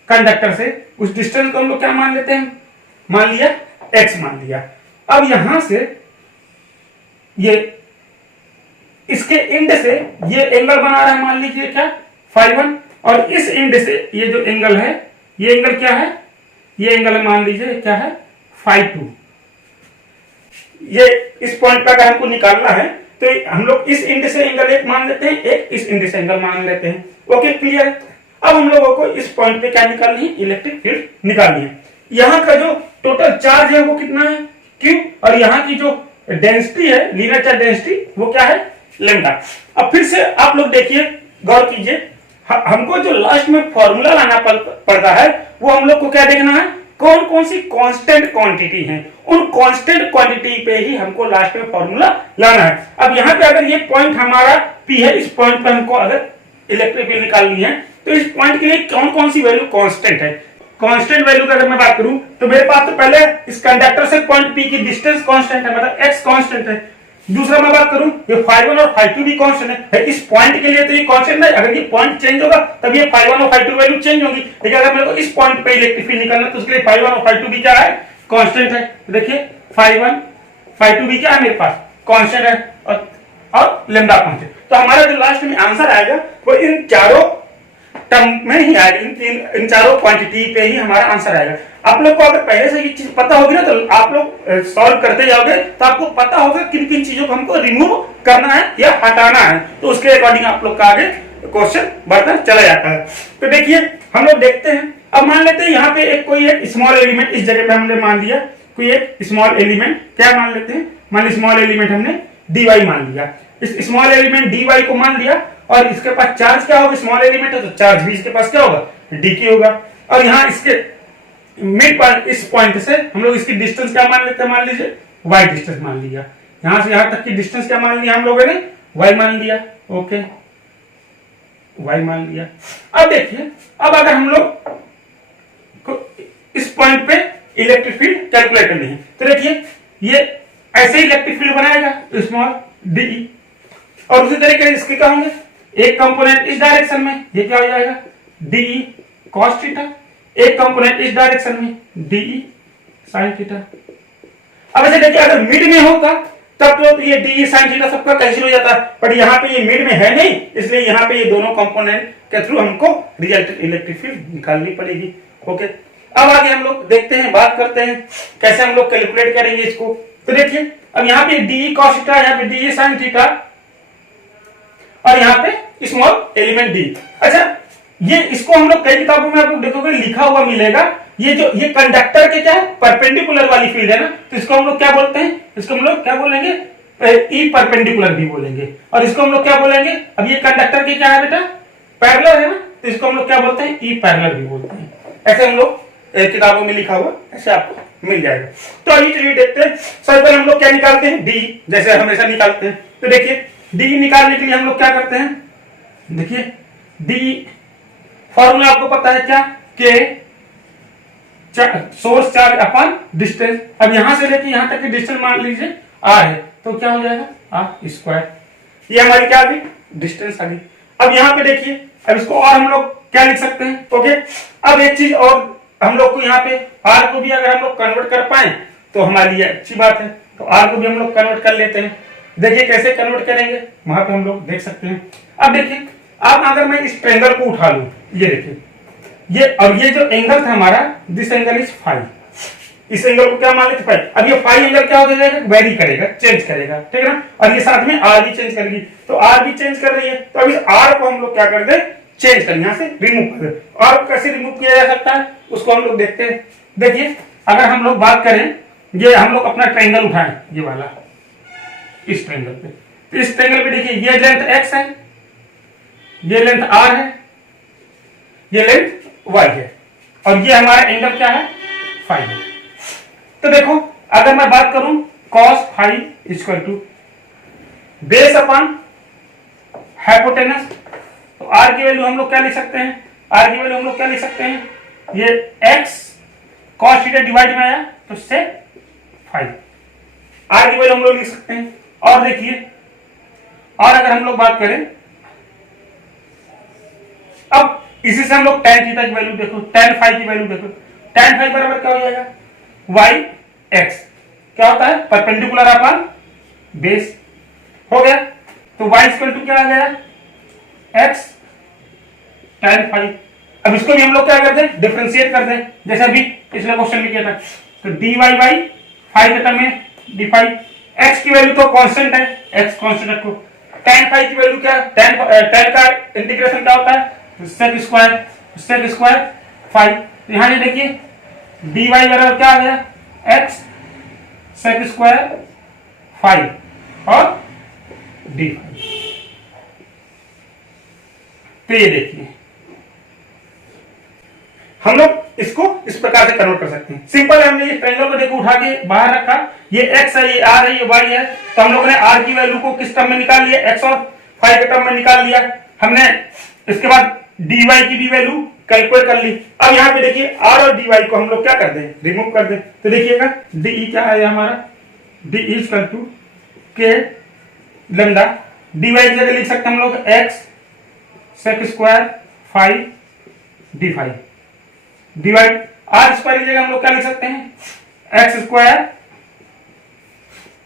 कंडक्टर से, उस डिस्टेंस को हम लोग क्या मान लेते हैं, मान लिया x मान लिया। अब यहां से ये इसके एंड से ये एंगल बना रहा है, मान लीजिए क्या φ1, और इस एंड से ये जो एंगल है ये एंगल क्या है, ये एंगल मान लीजिए क्या है, फाई 2। ये इस पॉइंट पे अगर हमको निकालना है तो हम लोग इस एंड से एंगल एक मान लेते हैं, एक इस एंड से एंगल मान लेते हैं। Okay, clear. अब हम लोगों को इस पॉइंट पे क्या निकालनी है, इलेक्ट्रिक फील्ड निकालनी है। यहाँ का जो टोटल चार्ज है वो कितना है, क्यू, और यहाँ की जो डेंसिटी है, लीनियर चार्ज डेंसिटी, वो क्या है, लैम्डा। अब फिर से आप लोग देखिए, गौर कीजिए, हमको जो लास्ट में फॉर्मूला लाना पड़ता है वो हम लोग को क्या देखना है, कौन कौन सी कांस्टेंट क्वांटिटी है, उन कांस्टेंट क्वांटिटी पे ही हमको लास्ट में फॉर्मूला लाना है। अब यहाँ पे अगर ये पॉइंट हमारा P है, इस पॉइंट पे हमको अगर इलेक्ट्रिक फील्ड निकालनी है तो इस पॉइंट के लिए कौन कौन सी वैल्यू कांस्टेंट है। कांस्टेंट वैल्यू की अगर मैं बात करूं तो मेरे पास तो पहले इस कंडक्टर से पॉइंट P की डिस्टेंस कांस्टेंट है, मतलब x कांस्टेंट है। दूसरा मैं बात करूं, ये φ1 और φ2 भी कांस्टेंट है। इस पॉइंट के लिए तो ये कांस्टेंट है, अगर ये पॉइंट चेंज होगा तब ये φ1 और φ2 वैल्यू चेंज होगी। लेकिन अगर मेरे को इस पॉइंट पे इलेक्ट्रिक फील्ड निकालना है तो उसके लिए φ1 और φ2 भी क्या है, कांस्टेंट है। तो देखिए φ1 φ2 भी क्या है, मेरे पास कांस्टेंट है, और लैम्डा कांस्टेंट। तो हमारा जो लास्ट में आंसर आएगा वो इन चारों टर्म में ही आएगा, इन चारों क्वांटिटी पे ही हमारा आंसर आएगा। आप लोग को अगर पहले से ये चीज पता होगी ना तो आप लोग सॉल्व करते जाओगे तो आपको पता होगा किन किन चीजों को हमको रिमूव करना है या हटाना है, तो उसके अकॉर्डिंग आप लोग का आगे क्वेश्चन बढ़ता चला जाता है। तो देखिए हम लोग देखते हैं, अब मान लेते हैं यहाँ पे एक कोई एक स्मॉल एलिमेंट इस जगह पे हमने मान लिया, कोई एक स्मॉल एलिमेंट क्या मान लेते हैं, मान ली स्मॉल एलिमेंट हमने dy मान लिया। इस स्मॉल एलिमेंट dy को मान लिया और इसके पास चार्ज क्या होगा, स्मॉल एलिमेंट है तो चार्ज भी इसके पास क्या होगा, dq होगा। और यहाँ इसके मिड पॉइंट, इस पॉइंट से हम लोग इसकी डिस्टेंस क्या मान लेते हैं, मान लीजिए y डिस्टेंस मान लिया। यहां से यहां तक की डिस्टेंस क्या मान लिया हम लोगों ने, y मान लिया। ओके, y मान लिया। अब देखिए, अब अगर हम लोग इस पॉइंट पे इलेक्ट्रिक फील्ड कैलकुलेट करनी है तो देखिए ये ऐसे इलेक्ट्रिक फील्ड बनाएगा स्मॉल डी, और उसी तरीके से इसके क्या होंगे, एक कंपोनेंट इस डायरेक्शन में, ये क्या हो जाएगा डी कॉस थीटा, एक कंपोनेंट इस डायरेक्शन में डी साइन थीटा। अब ऐसे देखिए अगर मिड में होगा तब तो ये डी साइन थीटा सबका कैंसिल हो जाता है, बट यहाँ पे ये मिड में है नहीं, इसलिए यहाँ पे ये दोनों कंपोनेंट के थ्रू हमको रिजल्टेंट इलेक्ट्रिक फील्ड निकालनी पड़ेगी। ओके, अब आगे हम लोग देखते हैं, बात करते हैं कैसे हम लोग कैलकुलेट करेंगे इसको। तो देखिए अब यहाँ पे डी कॉस थीटा, यहाँ पे डी साइन थीटा, और यहाँ पे स्मॉल एलिमेंट डी। अच्छा, ये इसको हम लोग कई किताबों में आप लोग देखोगे लिखा हुआ मिलेगा, ये जो ये कंडक्टर के क्या है, परपेंडिकुलर वाली फील्ड है ना, तो इसको हम लोग क्या बोलते हैं, इसको हम लोग क्या बोलेंगे, ई परपेंडिकुलर भी बोलेंगे। और इसको हम लोग क्या बोलेंगे, अब ये कंडक्टर के क्या है बेटा, पैरेलल है ना, तो इसको हम लोग क्या बोलते हैं, ई पैरेलल भी बोलते हैं। ऐसे हम लोग किताबों में लिखा हुआ ऐसे आपको मिल जाएगा। तो अभी चलिए देखते हैं, सबसे पहले हम लोग क्या निकालते हैं, डी, जैसे हमेशा निकालते हैं। तो देखिए डी निकालने के लिए हम लोग क्या करते हैं, देखिए डी फॉर्मूला आपको पता है क्या, के सोर्स चार्ज अपॉन डिस्टेंस। अब यहां से लेके यहां तक की डिस्टेंस मान लीजिए आर है, तो क्या हो जाएगा आर स्क्वायर, ये हमारी क्या आ गई, डिस्टेंस आ गई। अब यहाँ पे देखिए, अब इसको और हम लोग क्या लिख सकते हैं। ओके, अब एक चीज और हम लोग को यहाँ पे आर को भी अगर हम लोग कन्वर्ट कर पाए तो हमारे लिए अच्छी बात है, तो आर को भी हम लोग कन्वर्ट कर लेते हैं। देखिए कैसे कन्वर्ट करेंगे, वहां पे हम लोग देख सकते हैं। अब देखिए, अब अगर मैं इस ट्रायंगल को उठा लूं, ये देखिए ये, और ये जो एंगल था हमारा, दिस एंगल इज फाइव, इस एंगल को क्या मान लेते फाइव। अब ये फाइव एंगल क्या हो जाएगा, वेरी करेगा, चेंज करेगा, ठीक है ना, और ये साथ में आर भी चेंज करेगी, तो आर भी चेंज कर रही है, तो अब इस आर को हम लोग क्या कर दे, चेंज कर, यहां से रिमूव कर दे। और कैसे रिमूव किया जा सकता है उसको हम लोग देखते हैं। देखिए अगर हम लोग बात करें, ये हम लोग अपना ट्रायंगल उठाएं, ये वाला इस ट्रायंगल पे, तो इस ट्रायंगल पे देखिए ये लेंथ x है, ये लेंथ r है, ये लेंथ y है, और ये हमारा एंगल क्या है, फाइव है। तो देखो अगर मैं बात करूं cos phi equal to base upon hypotenuse, तो r की वैल्यू हम लोग क्या लिख सकते हैं, r की वैल्यू हम लोग क्या लिख सकते हैं, ये x cos थीटा डिवाइड में आया तो से 5, r की वैल्यू हम लोग लिख सकते हैं। और देखिए, और अगर हम लोग बात करें, अब इसी से हम लोग tan थीटा की वैल्यू देखो, tan फाइव की वैल्यू देखो, tan फाइव बराबर क्या हो जाएगा, y x क्या होता है, परपेंडिकुलर अपॉन बेस, हो गया। तो y इक्वल टू क्या आ गया, x tan फाइव, अब इसको भी हम लोग क्या करते हैं, डिफरेंशिएट करते हैं, जैसे अभी पिछले क्वेश्चन में किया था। तो dy बाई फाइव के टर्म में डी फाइव, एक्स की वैल्यू तो कांस्टेंट है, एक्स कांस्टेंट रखो। tan फाइव की वैल्यू क्या, tan का इंटीग्रेशन क्या होता है, सेक स्क्वायर फाइव। यहाँ ये देखिए dy बराबर क्या आ गया, एक्स सेक स्क्वायर फाइव और डी फाइव। तो ये देखिए हम लोग इसको इस प्रकार से कन्वर्ट कर सकते हैं। सिंपल, हमने इस ट्रायंगल को देखो उठा के बाहर रखा, ये x है, ये r है, ये y है, तो हम लोगों ने r की वैल्यू को किस टर्म में निकाल लिया, x और फाइव के टर्म में निकाल लिया हमने। इसके बाद dy की भी वैल्यू कैलकुलेट कर ली। अब यहाँ पे देखिए r और dy को हम लोग क्या कर दें, रिमूव कर दें। तो देखिएगा डी क्या है हमारा, d equal to k lambda, dy की जगह लिख सकते हैं हम लोग x sec square phi d phi, divide r square की जगह हम लोग क्या लिख सकते हैं, x square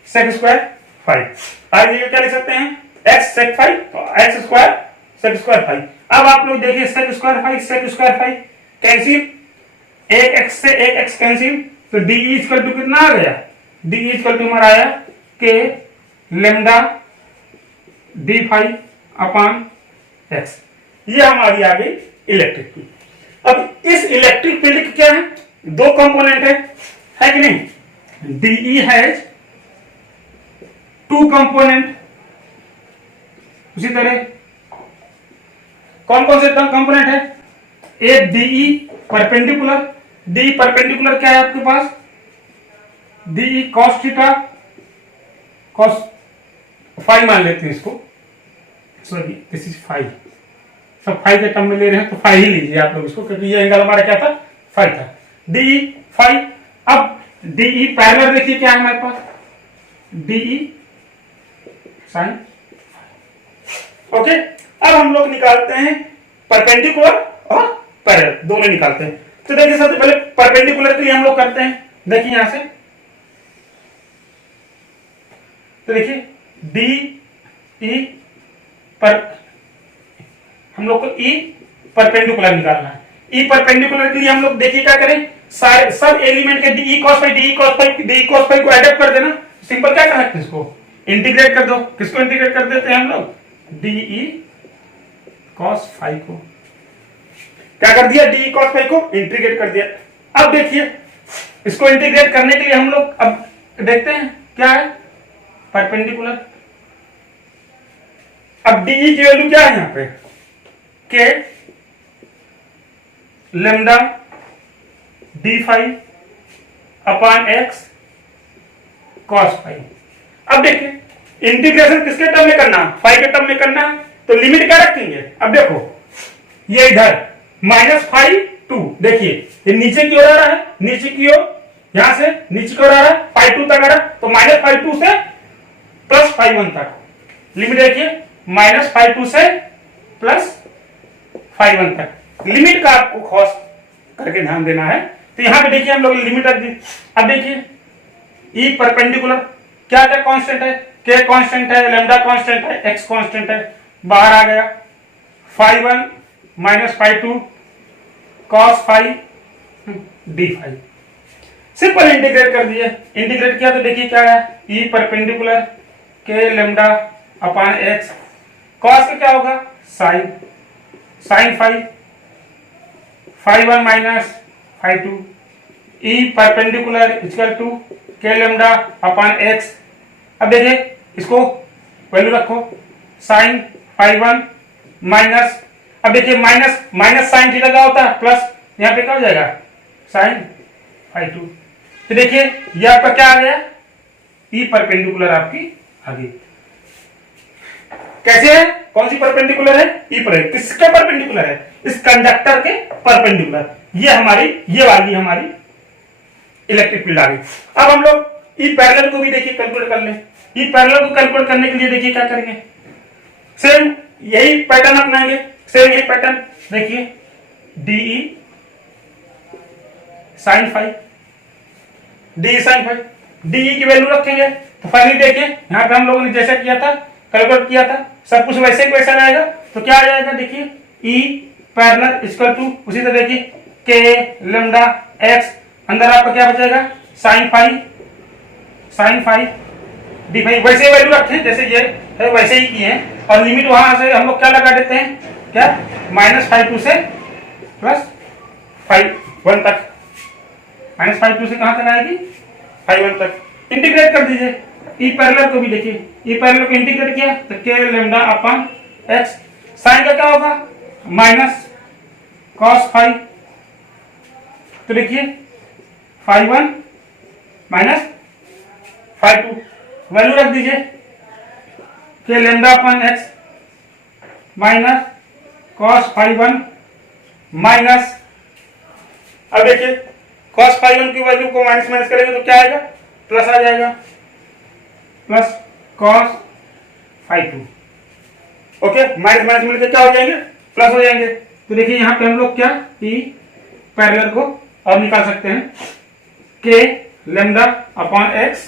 sec square phi, r की जगह क्या लिख सकते हैं, x sec phi, x square sec square phi. अब आप लोग देखिए सेक स्क्वायर फाइव कैंसिल, एक एक्स से एक एक्स कैंसिल, तो डी इक्वल टू कितना आ गया, डी इक्वल टू हमारा आया के lambda D five upon x. ये हमारी आ गई इलेक्ट्रिक फील्ड। अब इस इलेक्ट्रिक फील्ड के क्या है, दो कंपोनेंट है कि नहीं, डीई हैज टू कंपोनेंट। उसी तरह कौन कौन से कंपोनेंट है, एक डीई परपेंडिकुलर, डी परपेंडिकुलर क्या है आपके पास, DE cos theta cos five मान लेते हैं इसको, सॉरी दिस इज फाइव, सब फाइव के टर्म में ले रहे हैं तो फाइव ही लीजिए आप लोग इसको, क्योंकि ये एंगल हमारा क्या था, फाइव था, डी फाइव। अब डीई पैरेलल देखिए क्या है हमारे पास, डीई साइन, ओके। अब हम लोग निकालते हैं परपेंडिकुलर और पैरेलल, दोनों निकालते हैं। तो देखिए सबसे पहले परपेंडिकुलर के लिए हम लोग करते हैं, देखिए यहां से, तो देखिए डी ई पर हम लोग को ई परपेंडिकुलर निकालना है। ई परपेंडिकुलर के लिए हम लोग देखिए क्या करें, सब एलिमेंट के डी कॉस फाइव को एडअप कर देना। सिंपल क्या कर सकते हैं, इसको इंटीग्रेट कर दो। किसको इंटीग्रेट कर देते हैं हम लोग, डी कॉस फाइव को क्या कर दिया, डी कॉस फाइव को इंटीग्रेट कर दिया। अब देखिए इसको इंटीग्रेट करने के लिए हम लोग अब देखते हैं क्या है, परपेंडिकुलर। अब डीई की वैल्यू क्या है यहां पे, के lambda D five upon x cos five. अब देखिए इंटीग्रेशन किसके टर्म में करना, फाइव के टर्म में करना, तो लिमिट क्या रखेंगे। अब देखो ये इधर -5 2, देखिए ये नीचे की ओर आ रहा है, नीचे की ओर, यहां से नीचे की ओर आ रहा है, 5 2 तक आ रहा है, तो -5 2 से +5 1 तक लिमिट देखिए, -5 2 से +5 1 तक लिमिट का आपको खास करके ध्यान देना है। तो यहां पे देखिए हम लोग लिमिट रख दी। अब देखिए ई परपेंडिकुलर क्या क्या कांस्टेंट है, के कांस्टेंट है, लेमडा कांस्टेंट है, एक्स कांस्टेंट है, बाहर आ गया 5 1 -5 2 cos 5 d 5। सिंपल इंटीग्रेट कर दिए, इंटीग्रेट किया तो देखिए क्या है, E perpendicular k lambda upon x, cos का क्या होगा sine, sine 5 5 1 -5 2, E perpendicular equal to k lambda upon x. अब देखिए इसको वैल्यू रखो, साइन 5 1 माइनस, अब देखिए माइनस साइन थीटा क्या होता है, प्लस यहाँ पे क्या हो जाएगा साइन 5 2। तो देखिए ये आपका क्या आ गया, ई परपेंडिकुलर आपकी आ गई। कैसे है, कौन सी परपेंडिकुलर है, ई पर, किसके परपेंडिकुलर है, इस कंडक्टर के परपेंडिकुलर। ये हमारी, ये वाली हमारी इलेक्ट्रिक फील्ड आ गई। अब हम लोग ई पैरेलल को भी देखिए कैलकुलेट कर लें। ई पैरेलल को कैलकुलेट करने के लिए देखिए क्या करेंगे, सेम यही पैटर्न अपनाएंगे, सेम यही पैटर्न। देखिए d E sine 5, d sine 5, d E की वैल्यू रखेंगे। तो फाइनली देखिए यहां पे हम लोगों ने जैसा किया था, कैलकुलेट किया था, सब कुछ वैसे ही वैसा रहेगा। तो क्या आ जाएगा, देखिए ई पैरेलल इक्वल टू उसी तरह देखिए के लेमडा एक्स, अंदर आपका क्या बचेगा साइन फाइव डी फाइव। वैसे वैल्यू रखें जैसे ये है वैसे ही किए हैं, और लिमिट वहां से हम लोग क्या लगा देते हैं, क्या -5 से +5 तक, -5 से कहां तक आएगी 5 तक। इंटीग्रेट कर दीजिए ई पैरेलल को भी, देखिए ई पैरेलल को इंटीग्रेट किया तो के लेमडा अपॉन एक्स, साइन का क्या होगा -cos5, तो देखिए 5(1 -5(2), वैल्यू रख दीजिए के lambda upon x -cos5(1) minus, अब देखिए cos5(1) की वैल्यू को माइनस माइनस करेंगे तो क्या आएगा, प्लस आ जाएगा, plus cos5(2). Okay, minus minus मिलकर क्या हो जाएंगे, प्लस हो जाएंगे। तो देखिए यहाँ पे हम लोग क्या ई पैरेलल को और निकाल सकते हैं, k lambda upon x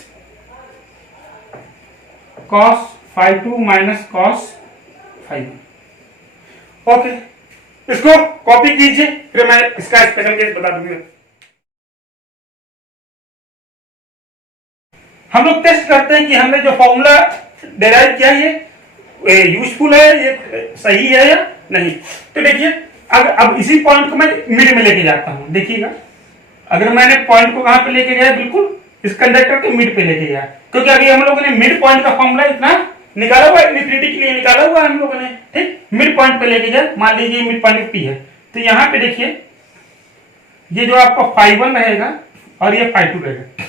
cos5(2) minus cos5(1). Okay, इसको कॉपी कीजिए, फिर मैं इसका स्पेशल केस बता दूंगा। हम लोग टेस्ट करते हैं कि हमने जो फॉर्मूला डेराइव किया है ये यूजफुल है, ये सही है या नहीं। तो देखिए अब इसी पॉइंट को मैं मिड में लेके जाता हूं, देखिएगा अगर मैंने पॉइंट को कहां पे लेके गया, बिल्कुल इस कंडक्टर के मिड पे लेके गया, क्योंकि अभी हम लोगों ने मिड पॉइंट का फॉर्मूला इतना निकाला हुआ है, इन्फिनिटी के लिए निकाला हुआ है हम लोगों ने, ठीक। मिड पॉइंट पे लेके जाए, मान लीजिए मिड पॉइंट पी है, तो यहाँ पे देखिए ये जो आपका φ1 रहेगा और ये φ2 रहेगा।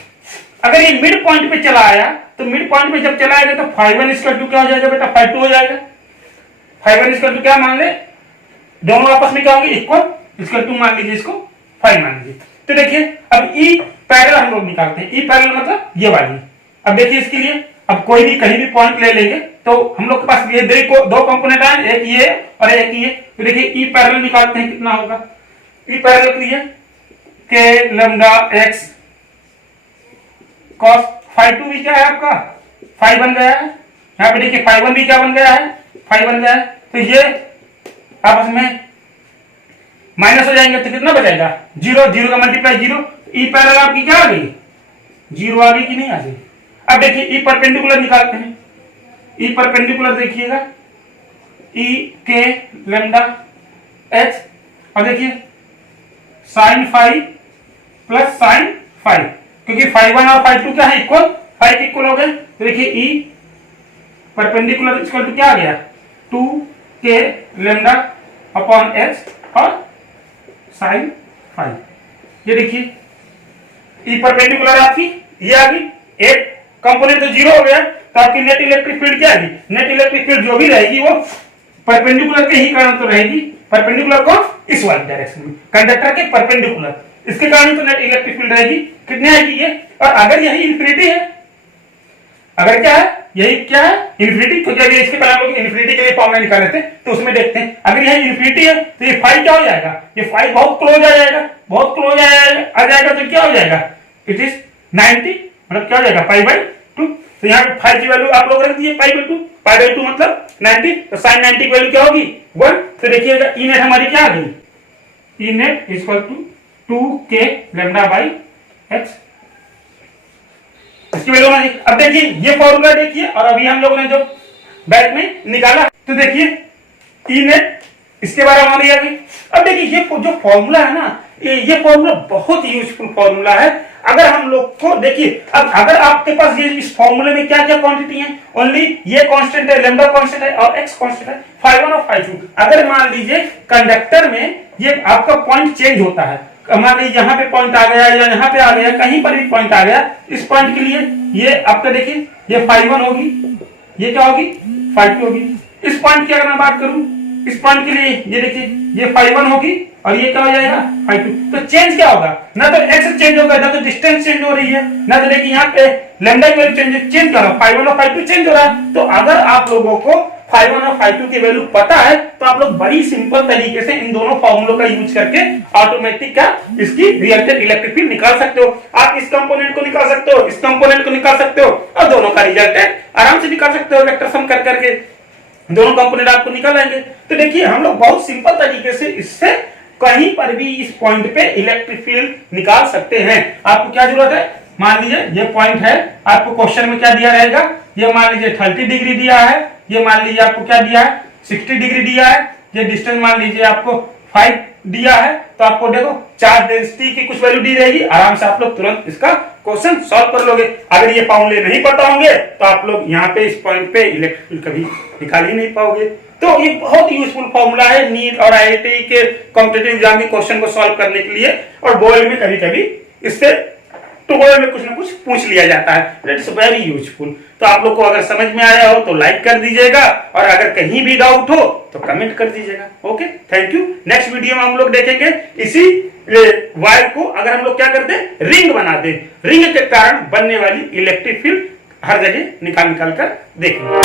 अगर ये मिड पॉइंट पे चला आया तो मिड पॉइंट पे जब चला आएगा तो φ1 इक्वल टू क्या हो जाएगा बेटा, φ2 हो जाएगा। φ1 इक्वल टू क्या मान ले, दोनों आपस में क्या होंगे इक्वल, इक्वल टू मान लीजिए, इसको 5 मान लीजिए। तो देखिए अब ई पैरेलल हम लोग निकालते हैं, ई पैरेलल मतलब ये वाली। अब देखिए इसके लिए अब कोई भी कहीं भी पॉइंट ले लेंगे तो हम लोग के पास ये दो कंपोनेंट आए, एक ये और एक ये। तो देखिए ई पैरेलल निकालते हैं, कितना होगा, ई पैरेलल के लिए के लेमडा एक्स cos φ2 भी क्या है आपका 5 बन गया है, यहाँ पे देखिए φ1 भी क्या बन गया है 5 बन गया है। तो ये आपस में माइनस हो जाएंगे तो कितना बचेगा 0, 0 का मल्टीप्लाई 0, ई पैरेलल आपकी क्या आ गई 0 आ गई कि नहीं आ गई। अब देखिए ई परपेंडिकुलर निकालते हैं, ई परपेंडिकुलर देखिएगा ई के लेमडा एक्स, और देखिए साइन 5 प्लस साइन 5, क्योंकि φ1 और φ2 क्या है इक्वल, 5 इक्वल हो गए। तो देखिए ई परपेंडिकुलर इक्वल टू क्या आ गया 2 के लेमडा अपॉन एक्स और साइन 5। ये देखिए ई परपेंडिकुलर आपकी ये आ गई, एक कंपोनेंट तो 0 हो गया, तो आपकी नेट इलेक्ट्रिक फील्ड क्या आएगी, नेट इलेक्ट्रिक फील्ड जो भी रहेगी वो परपेंडिकुलर के ही कारण तो रहेगी, परपेंडिकुलर को इस वाली डायरेक्शन में, कंडक्टर के परपेंडिकुलर, इसके कारण तो नेट इलेक्ट्रिक फील्ड रहेगी। कितने आएगी ये, और अगर यही इन्फिनिटी है, अगर क्या है यही क्या है इन्फिनिटी, क्योंकि अभी इसके पहले हम लोग इन्फिनिटी के लिए फॉर्मूला निकाले थे, तो उसमें देखते हैं अगर यही इन्फिनिटी है तो ये 5 क्या हो जाएगा, ये 5 बहुत क्लोज आ जाएगा, बहुत क्लोज आ जाएगा तो क्या हो जाएगा, इट इज 90, मतलब क्या हो जाएगा π/2। तो यहाँ पे 5 की वैल्यू आप लोग रख दिए π/2, π/2 मतलब 90, तो sin 90 की वैल्यू क्या होगी 1। तो देखिएगा ई नेट हमारी क्या आ गई, E net equal to 2k lambda by X, इसकी वैल्यू नहीं। अब देखिए ये फॉर्मूला देखिए, और अभी हम लोगों ने जो बैक में निकाला, तो देखिए ई नेट इसके बारे में हमारी आ गई। अब देखिए ये जो फॉर्मूला है ना, ये फॉर्मूला बहुत यूजफुल फॉर्मूला है। अगर हम लोग को देखिए, अब अगर आपके पास ये इस फॉर्मूले में क्या क्या क्वांटिटी है, ओनली ये कांस्टेंट है, लेमडा कांस्टेंट है और एक्स कांस्टेंट है, φ1 और φ2। अगर मान लीजिए कंडक्टर में ये आपका पॉइंट चेंज होता है, मान लीजिए यहाँ पे पॉइंट आ गया या यहाँ पे आ गया, कहीं पर भी पॉइंट आ गया, इस पॉइंट के लिए ये आपका देखिए ये φ1 होगी, ये क्या होगी φ2 होगी। इस पॉइंट की अगर मैं बात करूं, इस पॉइंट के लिए ये देखिए ये φ1 होगी और ये क्या हो जाएगा φ2। तो चेंज क्या होगा, ना तो एक्स चेंज होगा, ना तो डिस्टेंस चेंज हो रही है, ना तो देखिए यहाँ पे लेमडा की वैल्यू चेंज कर रहा है, φ1 और φ2 चेंज हो रहा है। तो अगर आप लोगों को φ1 और φ2 की वैल्यू पता है तो आप लोग बड़ी सिंपल तरीके से इन दोनों फॉर्मूलों का यूज करके ऑटोमेटिक का इसकी रिजल्टेंट इलेक्ट्रिक फील्ड निकाल सकते हो। आप इस कंपोनेंट को निकाल सकते हो, इस कंपोनेंट को निकाल सकते हो, और दोनों का रिजल्टेंट आराम से निकाल सकते हो। वेक्टर सम कर करके दोनों कंपोनेंट आपको निकल आएंगे। तो देखिए हम लोग बहुत सिंपल तरीके से इससे कहीं पर भी इस पॉइंट पे इलेक्ट्रिक फील्ड निकाल सकते हैं। आपको क्या जरूरत है, मान लीजिए ये पॉइंट है, आपको क्वेश्चन में क्या दिया रहेगा, ये मान लीजिए 30 डिग्री दिया है, ये मान लीजिए आपको क्या दिया है 60 डिग्री दिया है, ये डिस्टेंस मान लीजिए आपको 5 दिया है, तो आपको देखो चार्ज डेंसिटी की कुछ वैल्यू दी रहेगी, आराम से आप लोग तुरंत इसका क्वेश्चन सॉल्व कर लोगे। अगर ये फॉर्मूले नहीं पता होंगे तो आप लोग यहाँ पे इस पॉइंट पे इलेक्ट्रिक फील्ड कभी निकाल ही नहीं पाओगे। तो ये बहुत यूजफुल फॉर्मूला है नीट और आईआईटी के कॉम्पिटिटिव एग्जाम के क्वेश्चन को सॉल्व करने के लिए, और बोर्ड में कभी कभी इससे टुकड़े में कुछ ना कुछ पूछ लिया जाता है। It's very useful. तो आप लोग को अगर समझ में आया हो तो लाइक कर दीजिएगा, और अगर कहीं भी डाउट हो तो कमेंट कर दीजिएगा। Okay, thank you. Next video में हम लोग देखेंगे इसी वायर को अगर हम लोग क्या करते हैं, रिंग बनाते, रिंग के कारण बनने वाली इलेक्ट्रिक फील्ड हर जगह निकाल कर देखेंगे।